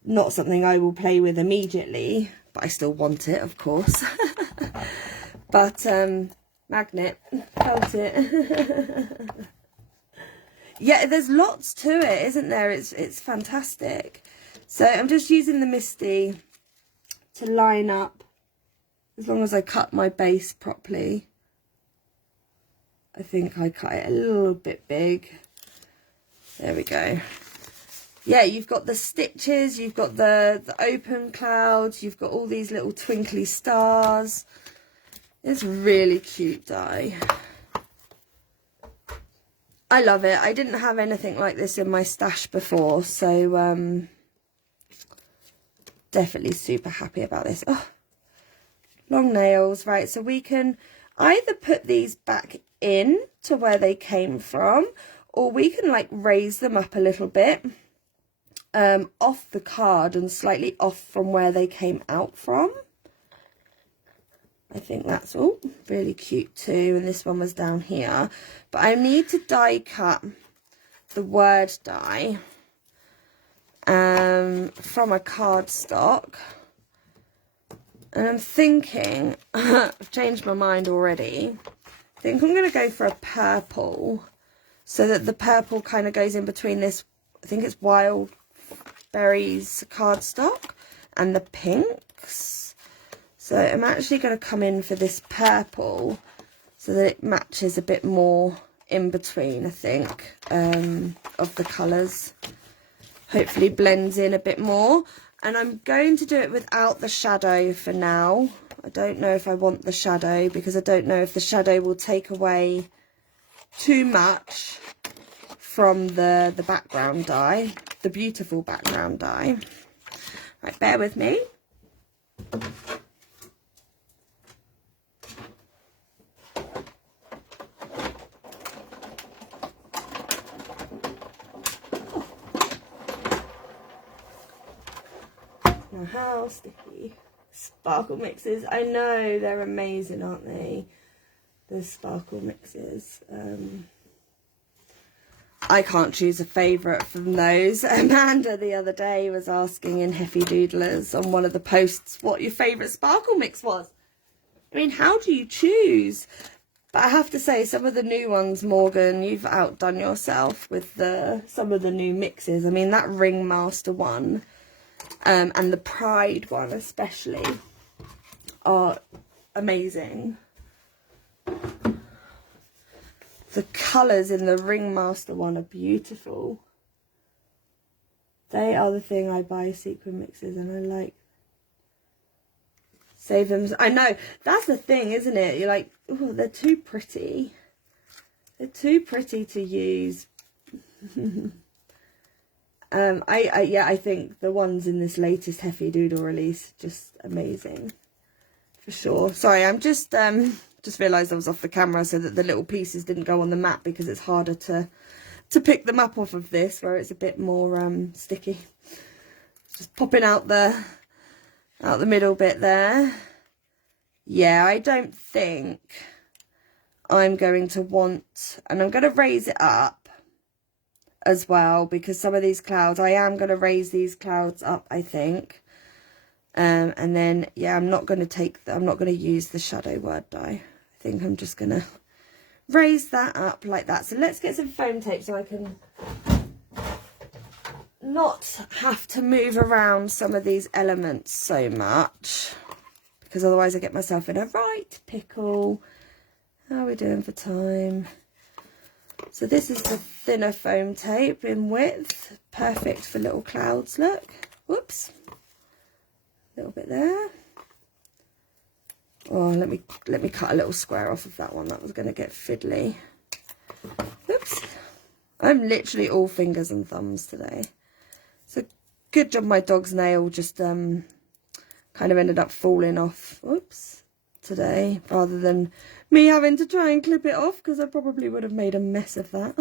not something I will play with immediately, but I still want it, of course. But magnet, felt it. Yeah, there's lots to it, isn't there? It's fantastic. So I'm just using the Misty to line up, as long as I cut my base properly. I think I cut it a little bit big. There we go. Yeah, you've got the stitches, you've got the open clouds, you've got all these little twinkly stars. It's really cute die. I love it. I didn't have anything like this in my stash before, so definitely super happy about this. Oh, long nails. Right, so we can either put these back in to where they came from, or we can like raise them up a little bit off the card and slightly off from where they came out from. I think that's all really cute too, and this one was down here. But I need to die cut the word die from a cardstock, and I'm thinking I've changed my mind already. I think I'm going to go for a purple, so that the purple kind of goes in between this, I think it's Wild Berries cardstock, and the pinks. So I'm actually going to come in for this purple so that it matches a bit more in between, I think, of the colours. Hopefully blends in a bit more. And I'm going to do it without the shadow for now. I don't know if I want the shadow, because I don't know if the shadow will take away too much from the background die, the beautiful background die. Right, bear with me. How sticky. Sparkle mixes. I know, they're amazing, aren't they? The sparkle mixes. I can't choose a favourite from those. Amanda the other day was asking in Heffy Doodlers on one of the posts what your favourite sparkle mix was. I mean, how do you choose? But I have to say, some of the new ones, Morgan, you've outdone yourself with some of the new mixes. I mean, that Ringmaster one and the Pride one especially are amazing. The colours in the Ringmaster one are beautiful. They are the thing I buy sequin mixes, and I like save them. I know, that's the thing, isn't it? You're like, oh, they're too pretty. They're too pretty to use. I think the ones in this latest Heffy Doodle release, just amazing. for sure. Sorry, I'm just realised I was off the camera so that the little pieces didn't go on the mat, because it's harder to pick them up off of this, where it's a bit more sticky. Just popping out the middle bit there. Yeah, I don't think I'm going to want, and I'm going to raise it up as well, because some of these clouds, I am going to raise these clouds up, I think. And then, yeah, I'm not going to use the shadow word die. I think I'm just going to raise that up like that. So let's get some foam tape so I can not have to move around some of these elements so much, because otherwise I get myself in a right pickle. How are we doing for time? So this is the thinner foam tape in width, perfect for little clouds. Look, whoops, a little bit there. Oh, let me cut a little square off of that one. That was going to get fiddly. Oops. I'm literally all fingers and thumbs today. So good job my dog's nail just kind of ended up falling off. Oops. Today, rather than me having to try and clip it off, because I probably would have made a mess of that.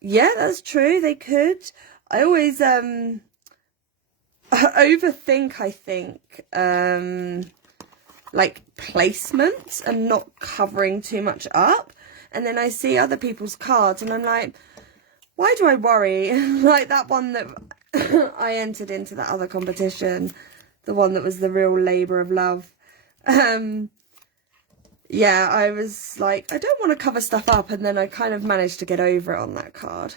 Yeah, that's true. They could. I always overthink, I think, like placements and not covering too much up. And then I see other people's cards and I'm like, why do I worry? Like that one that I entered into that other competition, the one that was the real labour of love. Yeah, I was like, I don't want to cover stuff up, and then I kind of managed to get over it on that card.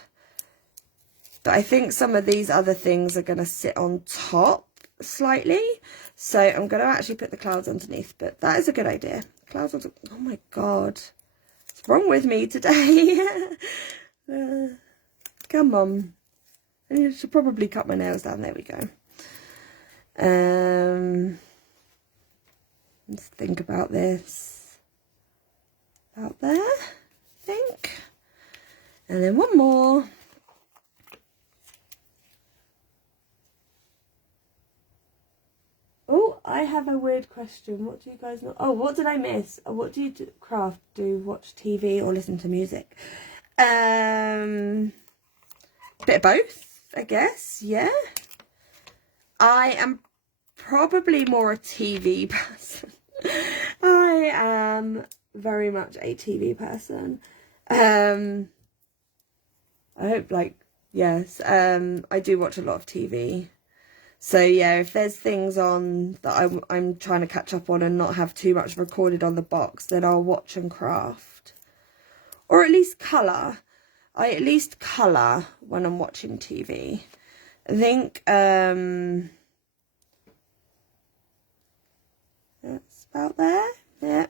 But I think some of these other things are going to sit on top slightly. So I'm going to actually put the clouds underneath, but that is a good idea. Clouds on top. Oh my God. What's wrong with me today? Come on. I should probably cut my nails down. There we go. Let's think about this. About there, I think. And then one more. Oh, I have a weird question. What do you guys know? Oh, what did I miss? What do you craft? Do watch TV or listen to music? Bit of both, I guess. Yeah. I am probably more a TV person. I am very much a TV person. I hope, like, yes, I do watch a lot of TV. So yeah, if there's things on that I'm trying to catch up on and not have too much recorded on the box, then I'll watch and craft. Or at least colour. I at least colour when I'm watching TV. I think that's about there. Yeah.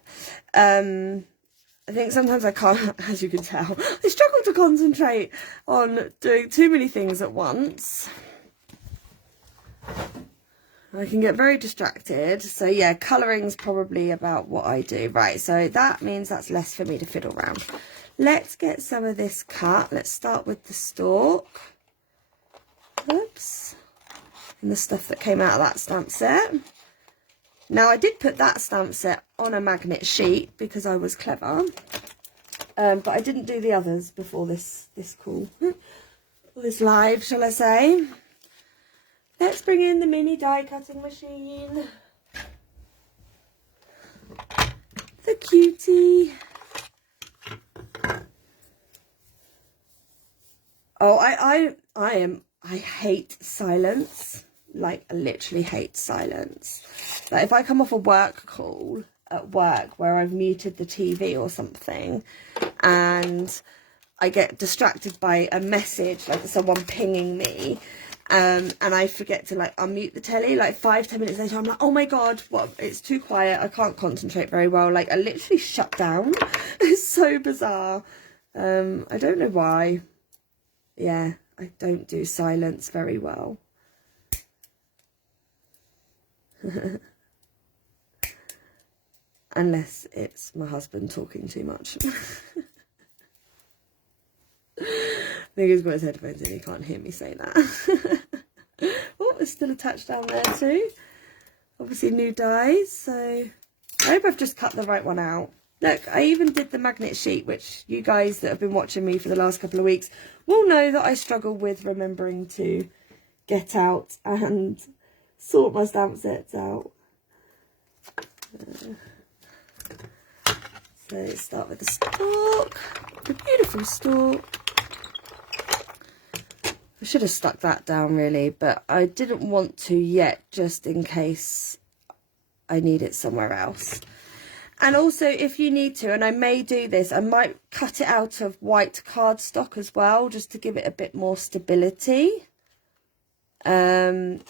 I think sometimes I can't, as you can tell, I struggle to concentrate on doing too many things at once. I can get very distracted. So yeah, colouring's probably about what I do. Right, so that means that's less for me to fiddle around. Let's get some of this cut. Let's start with the stalk. Oops. And the stuff that came out of that stamp set. Now I did put that stamp set on a magnet sheet because I was clever. But I didn't do the others before this call. This live, shall I say. Let's bring in the mini die cutting machine. The cutie. Oh, I hate silence. Like, I literally hate silence. Like, if I come off a work call at work where I've muted the TV or something and I get distracted by a message, like someone pinging me, and I forget to like unmute the telly, like 5-10 minutes later I'm like, oh my god, what, it's too quiet, I can't concentrate very well. Like, I literally shut down. It's so bizarre. I don't know why. Yeah, I don't do silence very well. Unless it's my husband talking too much. I think he's got his headphones in, he can't hear me say that. Oh, it's still attached down there too. Obviously new dies, so I hope I've just cut the right one out. Look, I even did the magnet sheet, which you guys that have been watching me for the last couple of weeks will know that I struggle with remembering to get out and sort my stamp sets out. So let's start with the stalk, the beautiful stalk. I should have stuck that down really, but I didn't want to yet, just in case I need it somewhere else. And also, if you need to, and I may do this, I might cut it out of white cardstock as well, just to give it a bit more stability for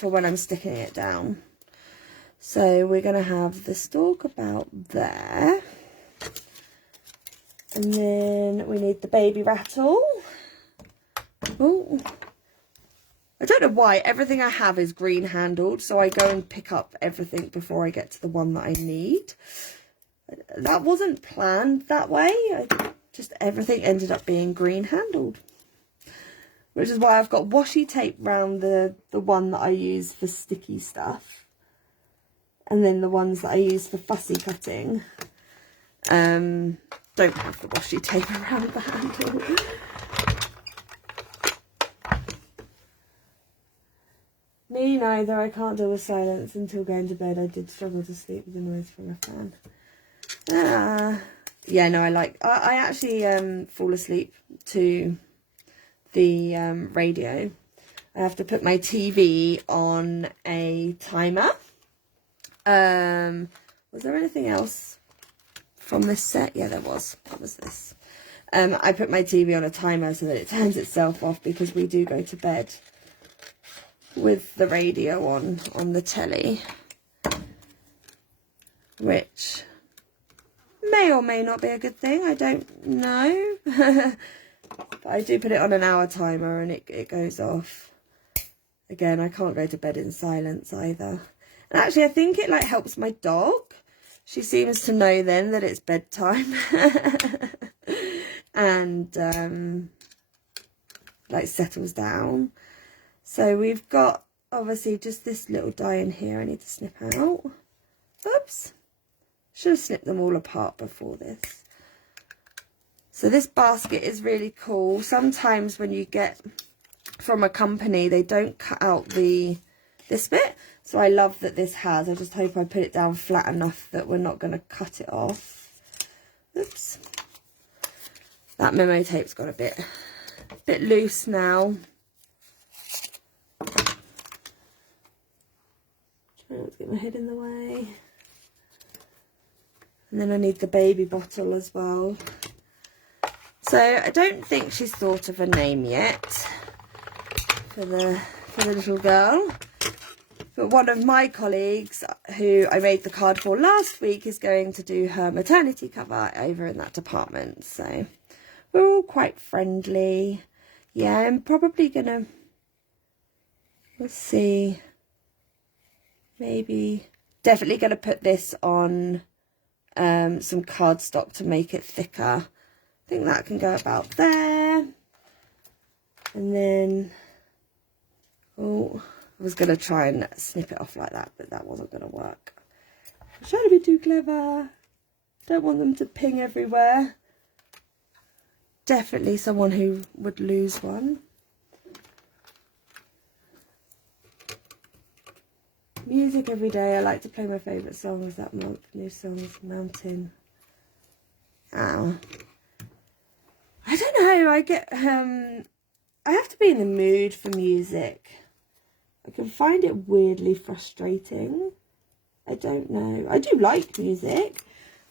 when I'm sticking it down. So we're going to have the stalk about there. And then we need the baby rattle. Oh, I don't know why everything I have is green handled, so I go and pick up everything before I get to the one that I need. That wasn't planned that way. Just everything ended up being green handled, which is why I've got washi tape around the one that I use for sticky stuff, and then the ones that I use for fussy cutting don't have the washi tape around the handle. Me neither, I can't deal with silence until going to bed. I did struggle to sleep with the noise from a fan. Yeah, no, I actually fall asleep to the radio. I have to put my TV on a timer. Was there anything else from this set? Yeah, there was. What was this? I put my TV on a timer so that it turns itself off, because we do go to bed with the radio on the telly, which may or may not be a good thing, I don't know. But I do put it on an hour timer and it goes off. Again, I can't go to bed in silence either. And actually I think it like helps my dog. She seems to know then that it's bedtime. And like settles down. So we've got obviously just this little die in here I need to snip out. Oops. Should have snipped them all apart before this. So this basket is really cool. Sometimes when you get from a company, they don't cut out this bit. So I love that this has. I just hope I put it down flat enough that we're not going to cut it off. Oops. That memo tape's got a bit loose now. Try not to get my head in the way. And then I need the baby bottle as well. So I don't think she's thought of a name yet for the little girl. But one of my colleagues who I made the card for last week is going to do her maternity cover over in that department. So we're all quite friendly. Yeah, I'm probably gonna, let's see, maybe, definitely gonna put this on some cardstock to make it thicker. I think that can go about there. And then, oh, I was going to try and snip it off like that, but that wasn't going to work. I'm trying to be too clever. Don't want them to ping everywhere. Definitely someone who would lose one. Music every day. I like to play my favourite songs that month. New songs, Mountain. Ow. I don't know. I get I have to be in the mood for music. I can find it weirdly frustrating. I don't know. I do like music,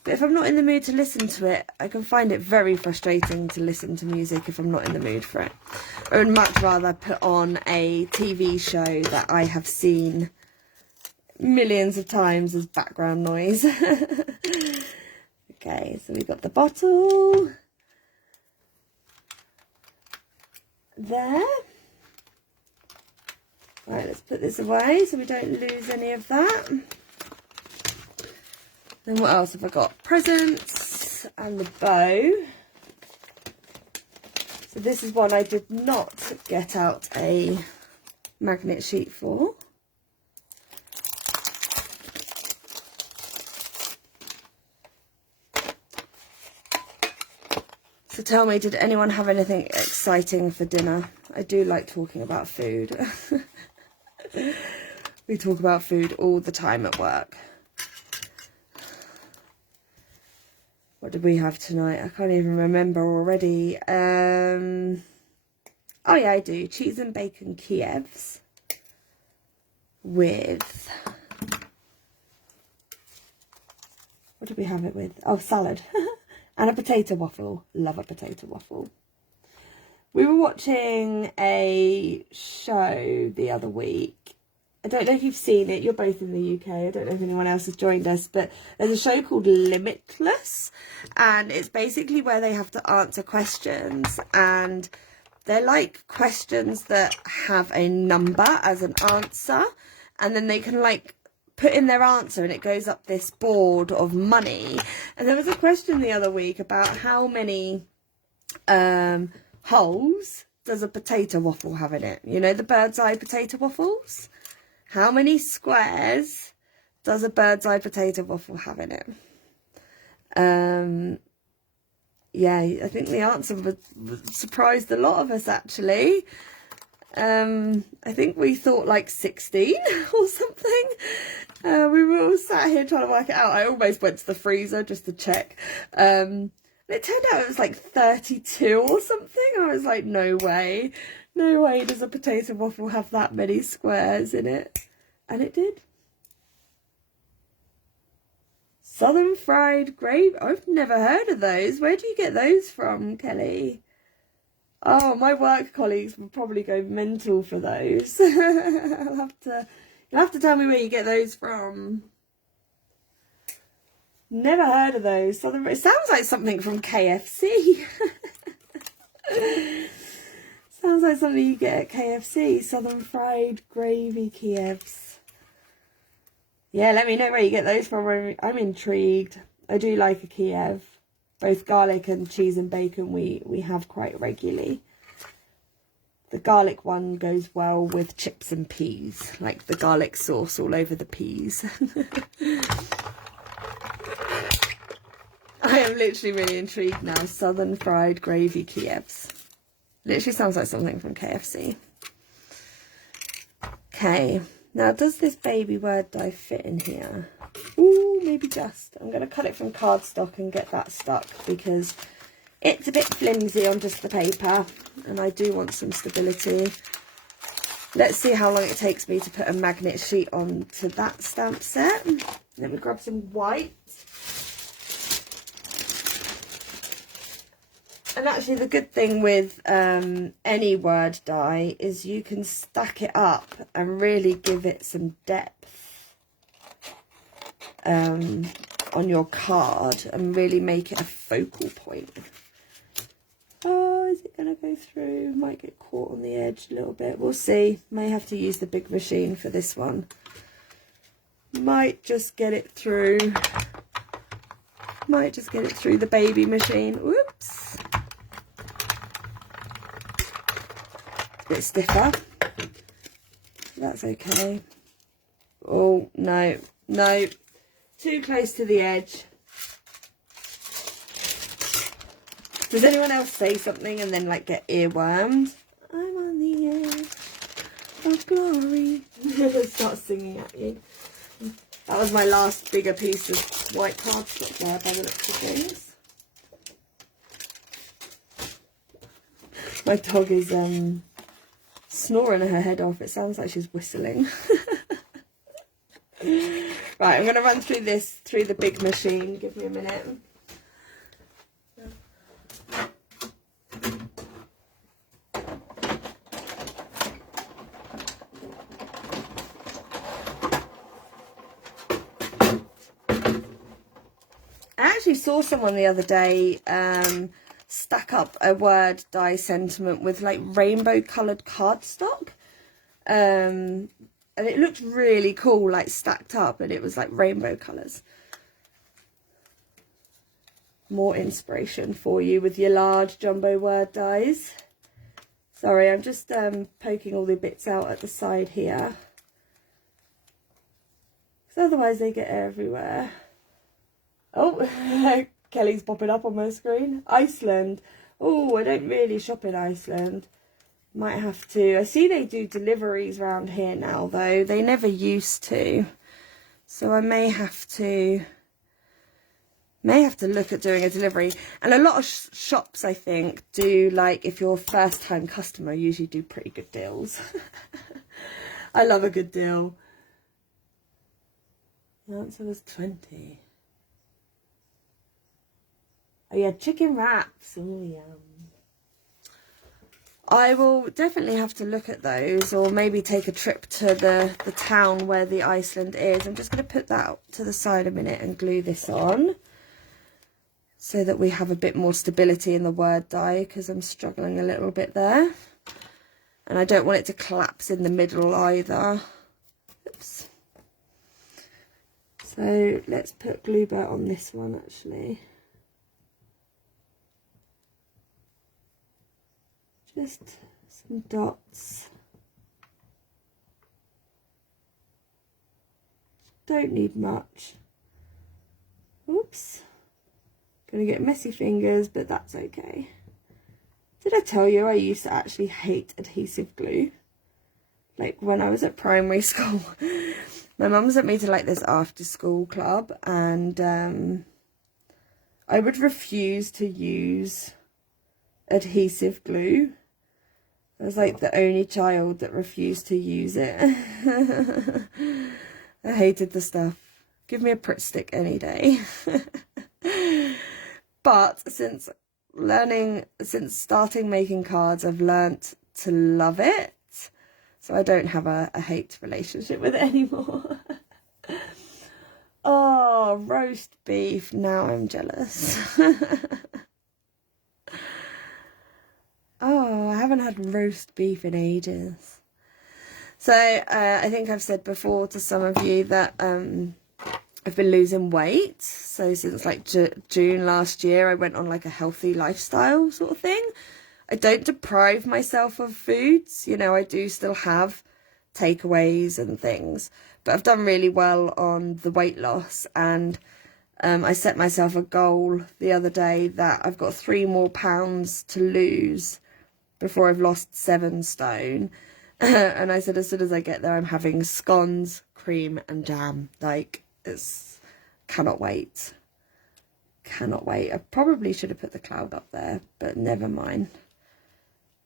but if I'm not in the mood to listen to it, I can find it very frustrating to listen to music if I'm not in the mood for it. I would much rather put on a TV show that I have seen millions of times as background noise. Okay, so we've got the bottle there. Right, let's put this away so we don't lose any of that. Then what else have I got? Presents and the bow. So this is one I did not get out a magnet sheet for. So tell me, did anyone have anything exciting for dinner? I do like talking about food. We talk about food all the time at work. What did we have tonight? I can't even remember already. Oh yeah, I do. Cheese and bacon Kievs with... What did we have it with? Oh, salad. And a potato waffle. Love a potato waffle. We were watching a show the other week. I don't know if you've seen it. You're both in the UK. I don't know if anyone else has joined us, but there's a show called Limitless, and it's basically where they have to answer questions, and they're like questions that have a number as an answer, and then they can like put in their answer and it goes up this board of money. And there was a question the other week about how many holes does a potato waffle have in it? You know, the bird's eye potato waffles? How many squares does a bird's eye potato waffle have in it? Yeah, I think the answer surprised a lot of us, actually. I think we thought like 16 or something. We were all sat here trying to work it out. I almost went to the freezer just to check. And it turned out it was like 32 or something. I was like, no way. No way does a potato waffle have that many squares in it. And it did. Southern fried gravy. I've never heard of those. Where do you get those from, Kelly? Oh, my work colleagues would probably go mental for those. You'll have to tell me where you get those from. Never heard of those. Southern. It sounds like something from KFC. Sounds like something you get at KFC. Southern fried gravy Kievs. Yeah, let me know where you get those from. I'm intrigued. I do like a Kiev. Both garlic and cheese and bacon we have quite regularly. The garlic one goes well with chips and peas, like the garlic sauce all over the peas. I am literally really intrigued now. Southern fried gravy Kievs. Literally sounds like something from KFC. Okay, now does this baby word die fit in here? Ooh, maybe just. I'm going to cut it from cardstock and get that stuck because it's a bit flimsy on just the paper and I do want some stability. Let's see how long it takes me to put a magnet sheet onto that stamp set. Let me grab some white. And actually the good thing with any word die is you can stack it up and really give it some depth on your card and really make it a focal point. Oh, is it going to go through? Might get caught on the edge a little bit. We'll see. May have to use the big machine for this one. Might just get it through. Might just get it through the baby machine. Whoops. A bit stiffer. That's okay. Oh, no. No. Too close to the edge. Does anyone else say something and then like get earwormed? I'm on the edge of glory. Start singing at you. That was my last bigger piece of white cardstock there by the looks of things. My dog is snoring her head off. It sounds like she's whistling. Right, I'm going to run through this through the big machine. Give me a minute. I actually saw someone the other day stack up a word die sentiment with like rainbow coloured cardstock. And it looked really cool, like stacked up, and it was like rainbow colours. More inspiration for you with your large jumbo word dies. Sorry, I'm just poking all the bits out at the side here, because otherwise they get everywhere. Oh, Kelly's popping up on my screen. Iceland. Oh, I don't really shop in Iceland. Might have to. I see they do deliveries around here now, though. They never used to. So I may have to look at doing a delivery. And a lot of shops, I think, do, like, if you're a first-time customer, usually do pretty good deals. I love a good deal. The answer was 20. Oh yeah, chicken wraps. Oh yum. I will definitely have to look at those, or maybe take a trip to the town where the Iceland is. I'm just going to put that to the side a minute and glue this on, so that we have a bit more stability in the word die, because I'm struggling a little bit there. And I don't want it to collapse in the middle either. Oops. So let's put Bluebird on this one actually. Just some dots. Don't need much. Oops. Gonna get messy fingers, but that's okay. Did I tell you I used to actually hate adhesive glue? Like when I was at primary school. My mum sent me to like this after school club, and I would refuse to use adhesive glue. I was like the only child that refused to use it. I hated the stuff. Give me a Pritt stick any day. But since starting making cards, I've learnt to love it. So I don't have a hate relationship with it anymore. Oh, roast beef. Now I'm jealous. Oh, I haven't had roast beef in ages. So I think I've said before to some of you that I've been losing weight. So since like June last year, I went on like a healthy lifestyle sort of thing. I don't deprive myself of foods. You know, I do still have takeaways and things, but I've done really well on the weight loss. And I set myself a goal the other day that I've got 3 more pounds to lose before I've lost 7 stone. And I said, as soon as I get there, I'm having scones, cream and jam. Like, cannot wait. Cannot wait. I probably should have put the cloud up there, but never mind.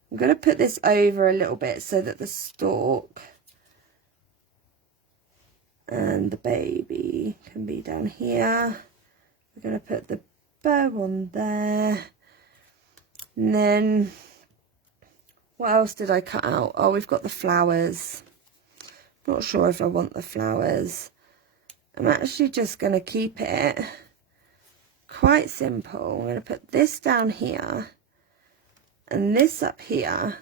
I'm going to put this over a little bit so that the stalk and the baby can be down here. We're going to put the bow on there. And then, what else did I cut out? Oh, we've got the flowers. Not sure if I want the flowers. I'm actually just going to keep it quite simple. I'm going to put this down here and this up here,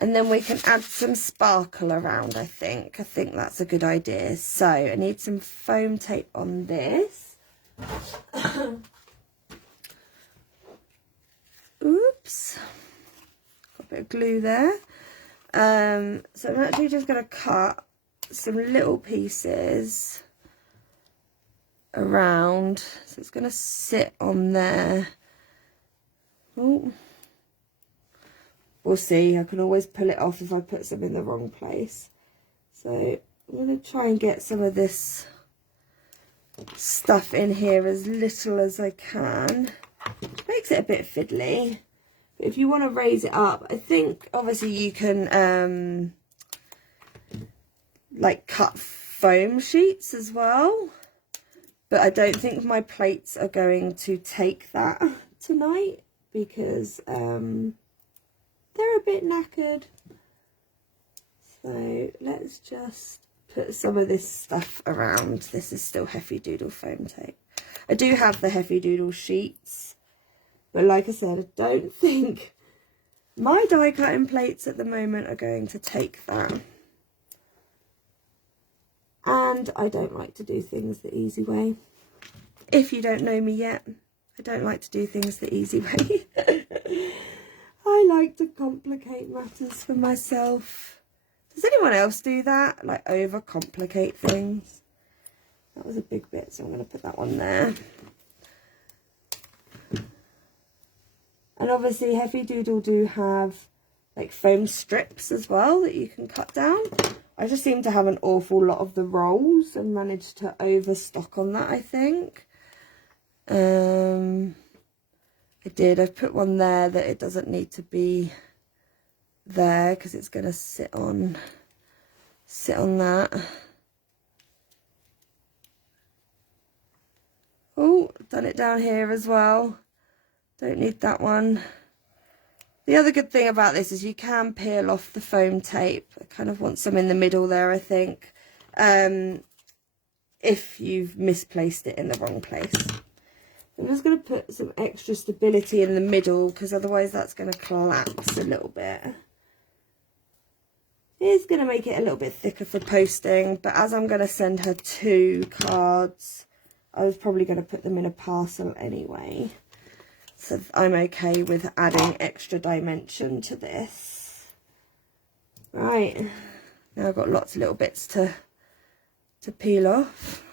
and then we can add some sparkle around. I think that's a good idea. So I need some foam tape on this. Oops, got a bit of glue there. So I'm actually just going to cut some little pieces around, so it's going to sit on there. Oh, we'll see. I can always pull it off if I put some in the wrong place. So I'm going to try and get some of this stuff in here as little as I can. Makes it a bit fiddly, but if you want to raise it up, I think obviously you can like cut foam sheets as well. But I don't think my plates are going to take that tonight because they're a bit knackered. So let's just put some of this stuff around. This is still Heffy Doodle foam tape. I do have the Heffy Doodle sheets, but like I said, I don't think my die cutting plates at the moment are going to take that. And I don't like to do things the easy way. If you don't know me yet, I don't like to do things the easy way. I like to complicate matters for myself. Does anyone else do that? Like overcomplicate things? That was a big bit, so I'm going to put that one there. And obviously Heffy Doodle do have like foam strips as well that you can cut down. I just seem to have an awful lot of the rolls and managed to overstock on that, I think. I've put one there that it doesn't need to be there because it's going to sit on that. Oh, done it down here as well. Don't need that one. The other good thing about this is you can peel off the foam tape. I kind of want some in the middle there, I think, if you've misplaced it in the wrong place. I'm just going to put some extra stability in the middle because otherwise that's going to collapse a little bit. It's going to make it a little bit thicker for posting, but as I'm going to send her 2 cards, I was probably going to put them in a parcel anyway. So I'm okay with adding extra dimension to this. Right, now I've got lots of little bits to peel off.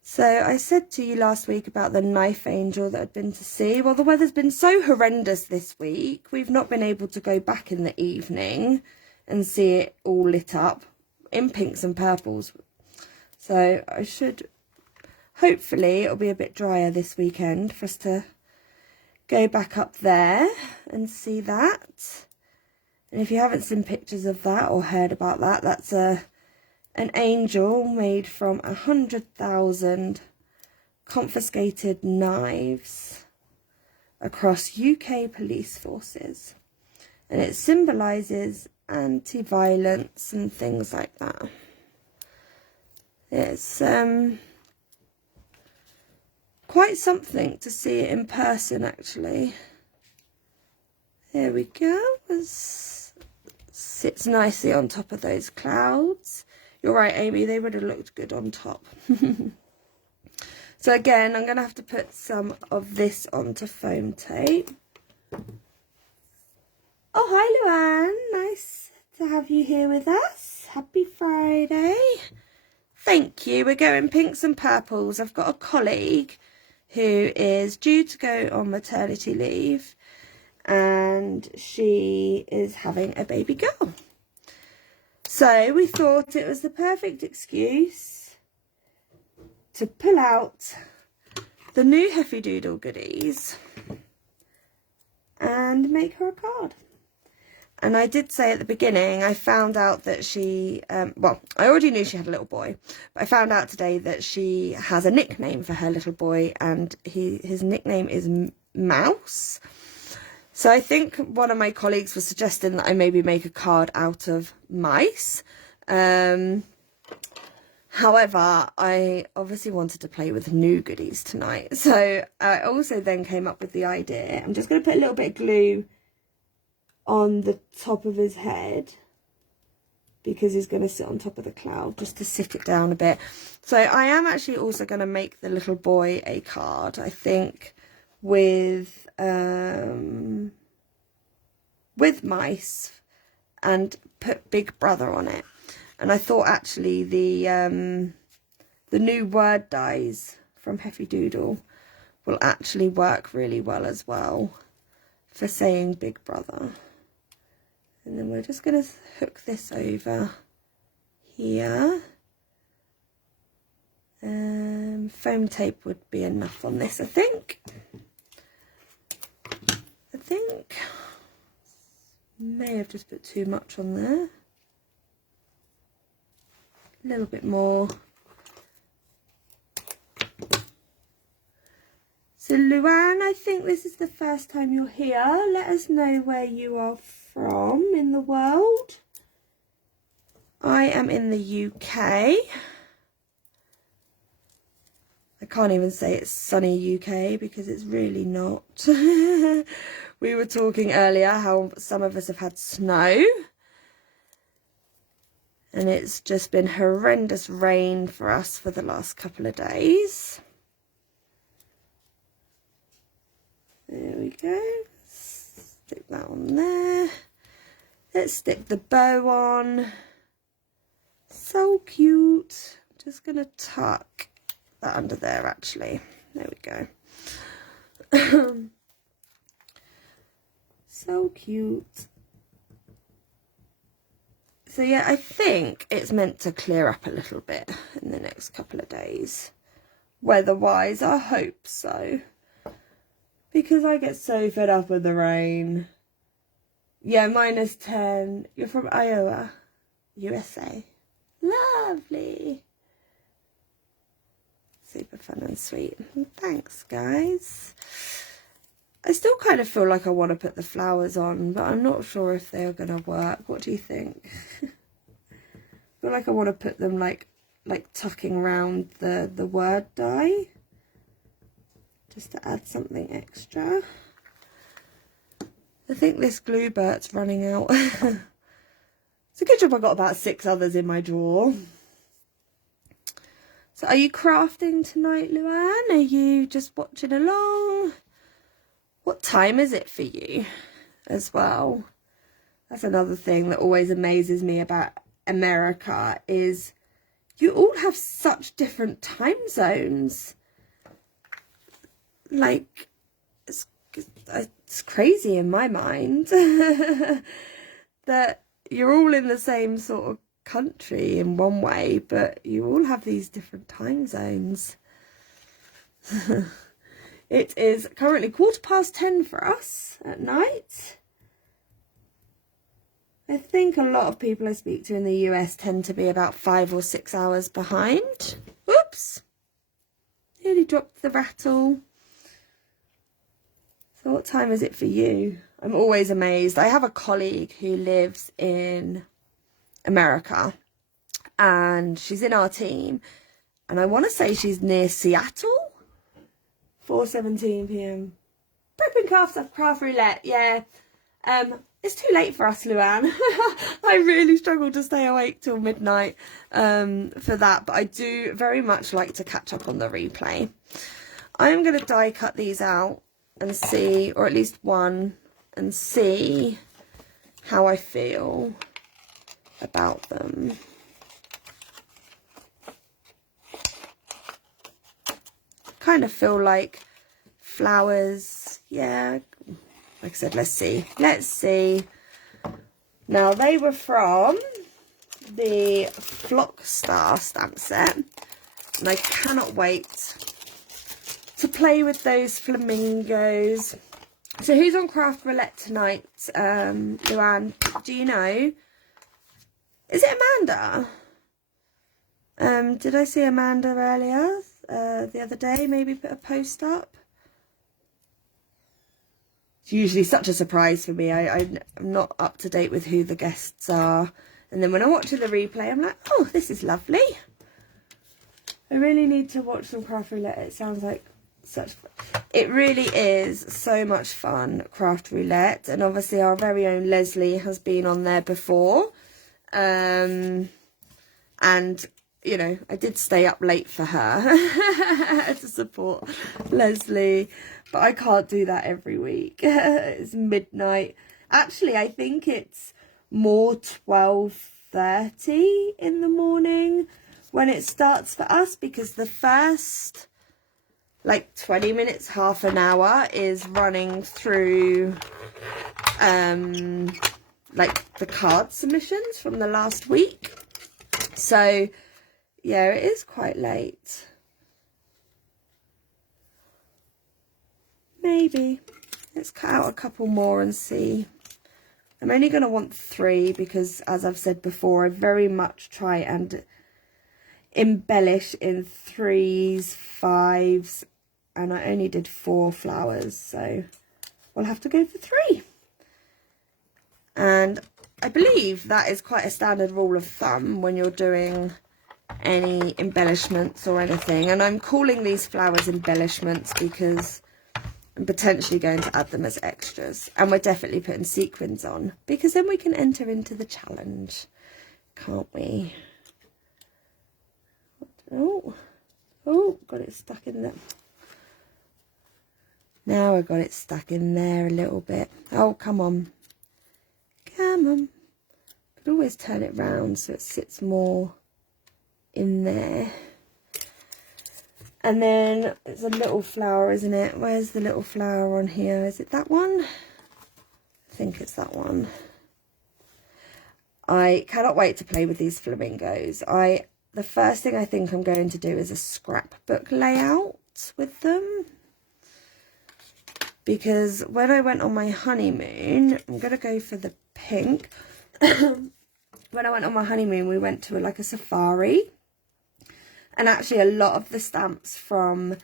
So I said to you last week about the knife angel that I'd been to see. Well, the weather's been so horrendous this week. We've not been able to go back in the evening and see it all lit up in pinks and purples. So I should, hopefully it'll be a bit drier this weekend for us to go back up there and see that. And if you haven't seen pictures of that or heard about that, that's an angel made from 100,000 confiscated knives across UK police forces. And it symbolises anti-violence and things like that. It's quite something to see it in person, actually. There we go. It sits nicely on top of those clouds. You're right, Amy, they would have looked good on top. So again, I'm going to have to put some of this onto foam tape. Oh, hi, Luann. Nice to have you here with us. Happy Friday. Thank you. We're going pinks and purples. I've got a colleague who is due to go on maternity leave, and she is having a baby girl. So we thought it was the perfect excuse to pull out the new Heffy Doodle goodies and make her a card. And I did say at the beginning, I found out that she, well, I already knew she had a little boy, but I found out today that she has a nickname for her little boy, and his nickname is Mouse. So I think one of my colleagues was suggesting that I maybe make a card out of mice. However, I obviously wanted to play with new goodies tonight. So I also then came up with the idea. I'm just going to put a little bit of glue on the top of his head because he's going to sit on top of the cloud just to sit it down a bit. So I am actually also going to make the little boy a card, I think, with mice and put Big Brother on it. And I thought actually the new word dies from Heffy Doodle will actually work really well as well for saying Big Brother. And then we're just going to hook this over here. Foam tape would be enough on this, I think. May have just put too much on there. A little bit more. So Luann, I think this is the first time you're here. Let us know where you are from in the world. I am in the UK. I can't even say it's sunny UK because it's really not. We were talking earlier how some of us have had snow. And it's just been horrendous rain for us for the last couple of days. we go. Stick that on there. Let's stick the bow on. So cute. Just gonna tuck that under there actually. There we go. So cute. So yeah, I think it's meant to clear up a little bit in the next couple of days. Weather-wise, I hope so. Because I get so fed up with the rain. Yeah, -10. You're from Iowa, USA. Lovely. Super fun and sweet. Thanks, guys. I still kind of feel like I want to put the flowers on, but I'm not sure if they're going to work. What do you think? I feel like I want to put them like tucking around the word die. Just to add something extra. I think this glue Bert's running out. It's a good job I got about 6 others in my drawer. So are you crafting tonight, Luann? Are you just watching along? What time is it for you as well? That's another thing that always amazes me about America is you all have such different time zones. Like, it's crazy in my mind that you're all in the same sort of country in one way, but you all have these different time zones. It is currently 10:15 for us at night. I think a lot of people I speak to in the US tend to be about 5 or 6 hours behind. Whoops! Nearly dropped the rattle. So what time is it for you? I'm always amazed. I have a colleague who lives in America and she's in our team. And I want to say she's near Seattle. 4:17 p.m. Prepping craft roulette, yeah. It's too late for us, Luann. I really struggle to stay awake till midnight for that, but I do very much like to catch up on the replay. I'm going to die cut these out and see, or at least one, and see how I feel about them. Kind of feel like flowers, yeah. Like I said, let's see. Now they were from the Flock Star stamp set, and I cannot wait to play with those flamingos. So who's on Craft Roulette tonight, Luann? Do you know? Is it Amanda? Did I see Amanda earlier? The other day, maybe put a post up. It's usually such a surprise for me. I'm not up to date with who the guests are. And then when I watch the replay, I'm like, oh, this is lovely. I really need to watch some Craft Roulette. It sounds like such fun. It really is so much fun, Craft Roulette. And obviously our very own Leslie has been on there before. And you know, I did stay up late for her to support Leslie, but I can't do that every week. It's midnight. Actually, I think it's more 12:30 in the morning when it starts for us, because the first like 20 minutes, half an hour is running through like the card submissions from the last week. So yeah, it is quite late. Maybe. Let's cut out a couple more and see. I'm only going to want 3 because, as I've said before, I very much try and embellish in 3s, 5s, and I only did 4 flowers, so we'll have to go for 3. And I believe that is quite a standard rule of thumb when you're doing any embellishments or anything, and I'm calling these flowers embellishments because I'm potentially going to add them as extras, and we're definitely putting sequins on because then we can enter into the challenge, can't we? Oh, got it stuck in there. Now I got it stuck in there a little bit. Oh, come on. Come on. Could always turn it round so it sits more in there. And then it's a little flower, isn't it? Where's the little flower on here? Is it that one? I think it's that one. I cannot wait to play with these flamingos. The first thing I think I'm going to do is a scrapbook layout with them. Because when I went on my honeymoon, I'm going to go for the pink. When I went on my honeymoon, we went to like a safari. And actually a lot of the stamps from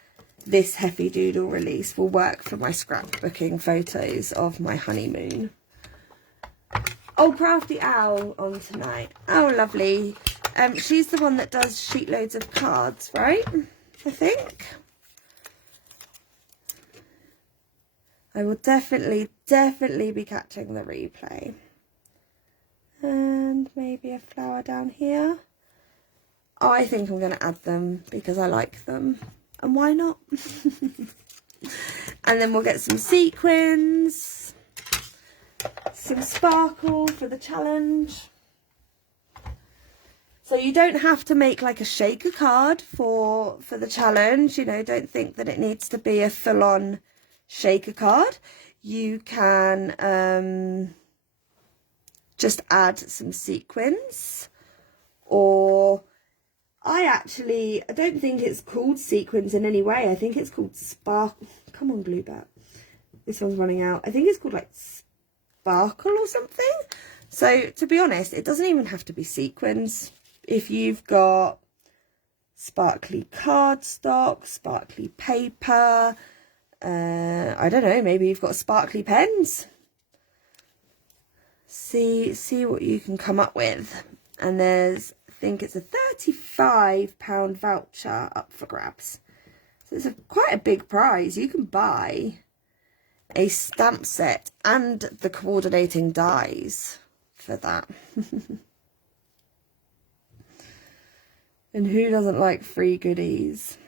this Heffy Doodle release will work for my scrapbooking photos of my honeymoon. Oh, Crafty Owl on tonight. Oh, lovely. She's the one that does sheet loads of cards, right? I think. I will definitely be catching the replay. And maybe a flower down here. Oh, I think I'm going to add them because I like them. And why not? And then we'll get some sequins. Some sparkle for the challenge. So you don't have to make like a shaker card for the challenge. You know, don't think that it needs to be a full-on shaker card. You can just add some sequins, or I don't think it's called sequins in any way. I think it's called sparkle. Come on, Gluebat. This one's running out. I think it's called like sparkle or something. So to be honest, it doesn't even have to be sequins. If you've got sparkly cardstock, sparkly paper, I don't know, maybe you've got sparkly pens. See what you can come up with. And there's, I think it's a £35 voucher up for grabs. So it's quite a big prize. You can buy a stamp set and the coordinating dies for that. And who doesn't like free goodies?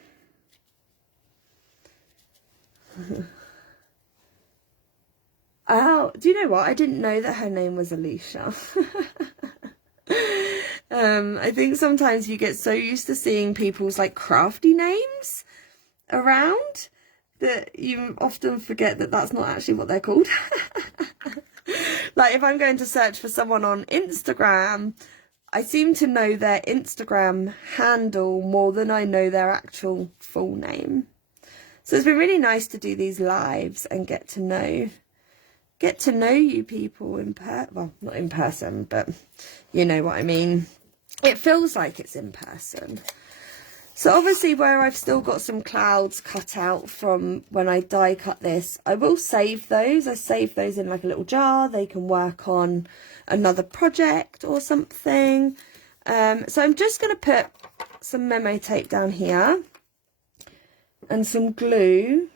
Oh, do you know what? I didn't know that her name was Alicia. I think sometimes you get so used to seeing people's like crafty names around that you often forget that that's not actually what they're called. Like if I'm going to search for someone on Instagram, I seem to know their Instagram handle more than I know their actual full name. So it's been really nice to do these lives and get to know you people in well, not in person, but you know what I mean. It feels like it's in person. So obviously where I've still got some clouds cut out from when I die cut this, I will save those. I save those in like a little jar. They can work on another project or something. So I'm just going to put some memo tape down here and some glue.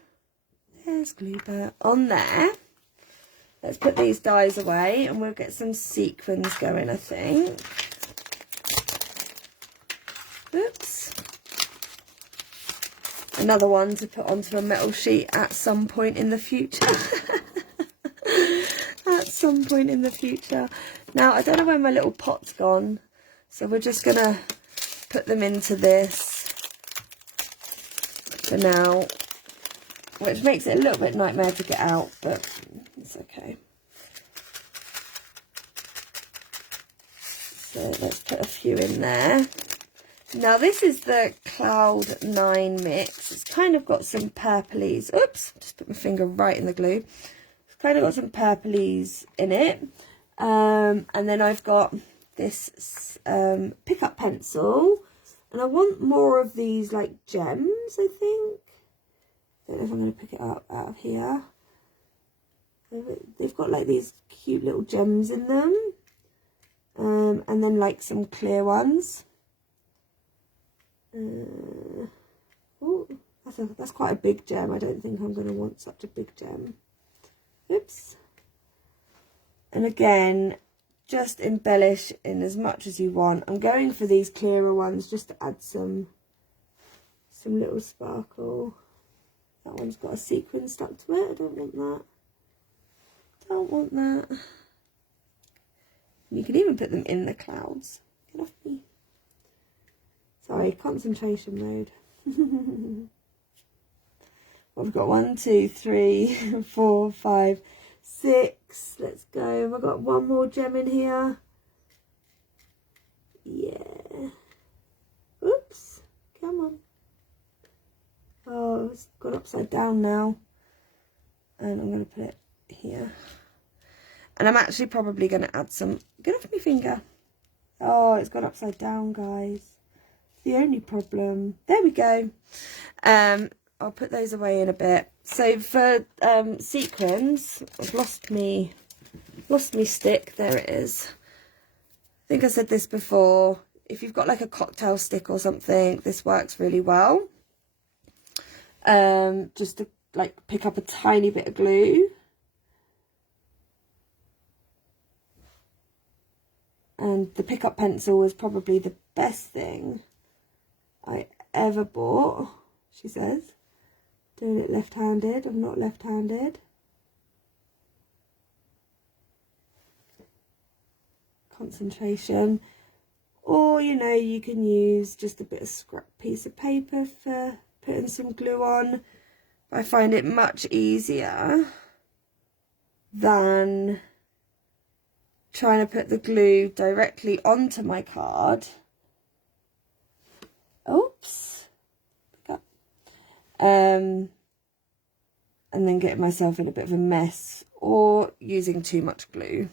There's glue on there. Let's put these dies away and we'll get some sequins going, I think. Oops. Another one to put onto a metal sheet at some point in the future. At some point in the future. Now, I don't know where my little pot's gone, so we're just going to put them into this for now, which makes it a little bit nightmare to get out, but it's okay. So let's put a few in there. Now this is the Cloud 9 mix. It's kind of got some purplies. Oops, just put my finger right in the glue. It's kind of got some purplies in it. And then I've got this pickup pencil. And I want more of these like gems, I think. I don't know if I'm going to pick it up out of here. They've got like these cute little gems in them. And then like some clear ones. Oh, that's quite a big gem. I don't think I'm going to want such a big gem. Oops. And again, just embellish in as much as you want. I'm going for these clearer ones just to add some little sparkle. That one's got a sequin stuck to it. I don't want that. Don't want that. You can even put them in the clouds. Get off me. Sorry, concentration mode. Well, we've got 1, 2, 3, 4, 5, 6. Let's go. I've got one more gem in here. Yeah. Oops. Come on. Oh, it's gone upside down now. And I'm going to put it here. And I'm actually probably going to add some... Get off my finger. Oh, it's gone upside down, guys. It's the only problem. There we go. I'll put those away in a bit. So for sequins, I've lost me stick. There it is. I think I said this before. If you've got like a cocktail stick or something, this works really well. Just to like pick up a tiny bit of glue. And the pickup pencil is probably the best thing I ever bought, she says. Doing it left-handed. I'm not left-handed. Concentration. Or, you know, you can use just a bit of scrap piece of paper for putting some glue on. I find it much easier than trying to put the glue directly onto my card. Oops. Pick up. And then getting myself in a bit of a mess or using too much glue.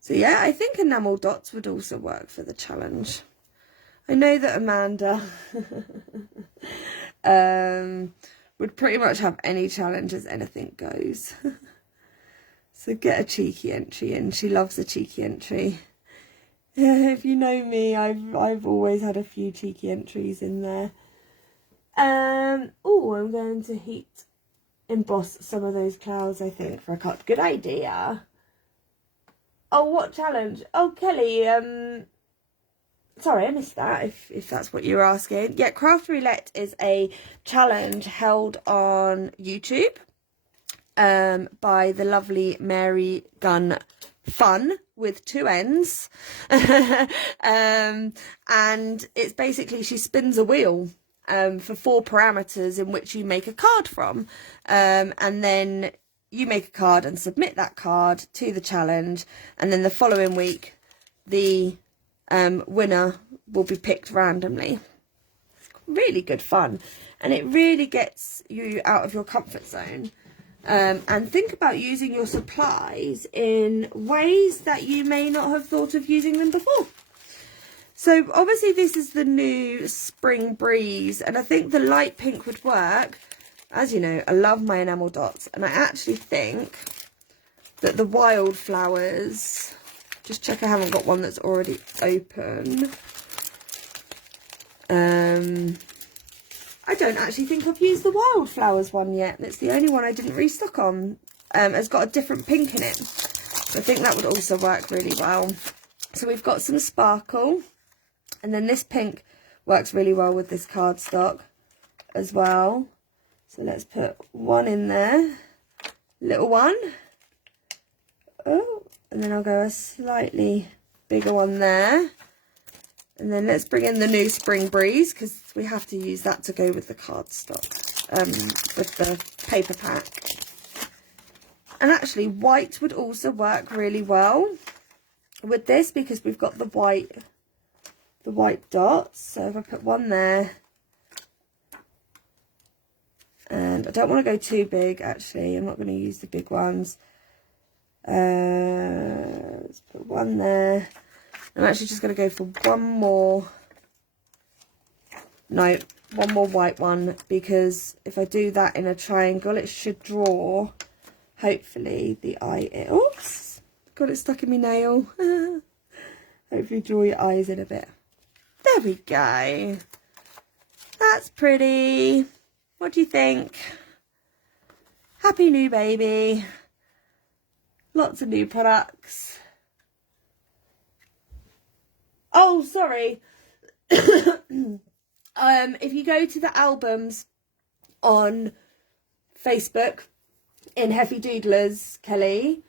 So yeah, I think enamel dots would also work for the challenge. I know that Amanda would pretty much have any challenge as anything goes. So get a cheeky entry in. She loves a cheeky entry. If you know me, I've always had a few cheeky entries in there. Oh, I'm going to heat emboss some of those clouds, I think, for a cut. Good idea. Oh, what challenge? Oh, Kelly, sorry, I missed that, if that's what you were asking. Yeah, Craft Roulette is a challenge held on YouTube by the lovely Mary Gunn Fun with 2 N's. And it's basically, she spins a wheel for 4 parameters in which you make a card from. And then you make a card and submit that card to the challenge. And then the following week, the winner will be picked randomly. It's really good fun. And it really gets you out of your comfort zone. And think about using your supplies in ways that you may not have thought of using them before. So obviously this is the new Spring Breeze, and I think the light pink would work. As you know, I love my enamel dots, and I actually think that the wildflowers, just check I haven't got one that's already open. I don't actually think I've used the wildflowers one yet. It's the only one I didn't restock on. It's got a different pink in it. So I think that would also work really well. So we've got some sparkle. And then this pink works really well with this cardstock as well. So let's put one in there. Little one. Oh, and then I'll go a slightly bigger one there. And then let's bring in the new Spring Breeze, because we have to use that to go with the cardstock, with the paper pack. And actually, white would also work really well with this, because we've got the white dots. So if I put one there, and I don't want to go too big, actually. I'm not going to use the big ones. Let's put one there. I'm actually just going to go for one more white one, because if I do that in a triangle, it should draw, hopefully, the eye in. Oops, got it stuck in my nail. Hopefully draw your eyes in a bit. There we go. That's pretty. What do you think? Happy new baby. Lots of new products. Oh, sorry. If you go to the albums on Facebook in Heffy Doodlers, Kelly,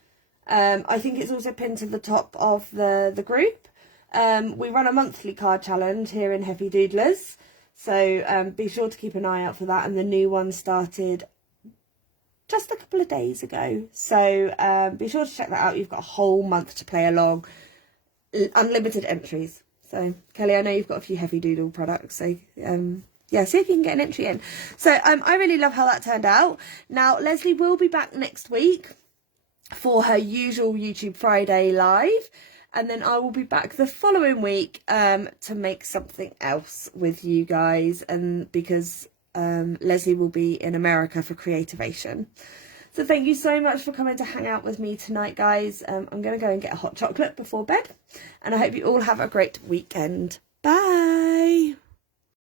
I think it's also pinned to the top of the group. We run a monthly card challenge here in Heffy Doodlers, so be sure to keep an eye out for that. And the new one started just a couple of days ago, so be sure to check that out. You've got a whole month to play along, unlimited entries. So Kelly, I know you've got a few Heffy Doodle products, so yeah, see if you can get an entry in. So I really love how that turned out. Now Leslie will be back next week for her usual YouTube Friday live, and then I will be back the following week to make something else with you guys, and because Leslie will be in America for Creativation. So thank you so much for coming to hang out with me tonight, guys. I'm going to go and get a hot chocolate before bed, and I hope you all have a great weekend. Bye.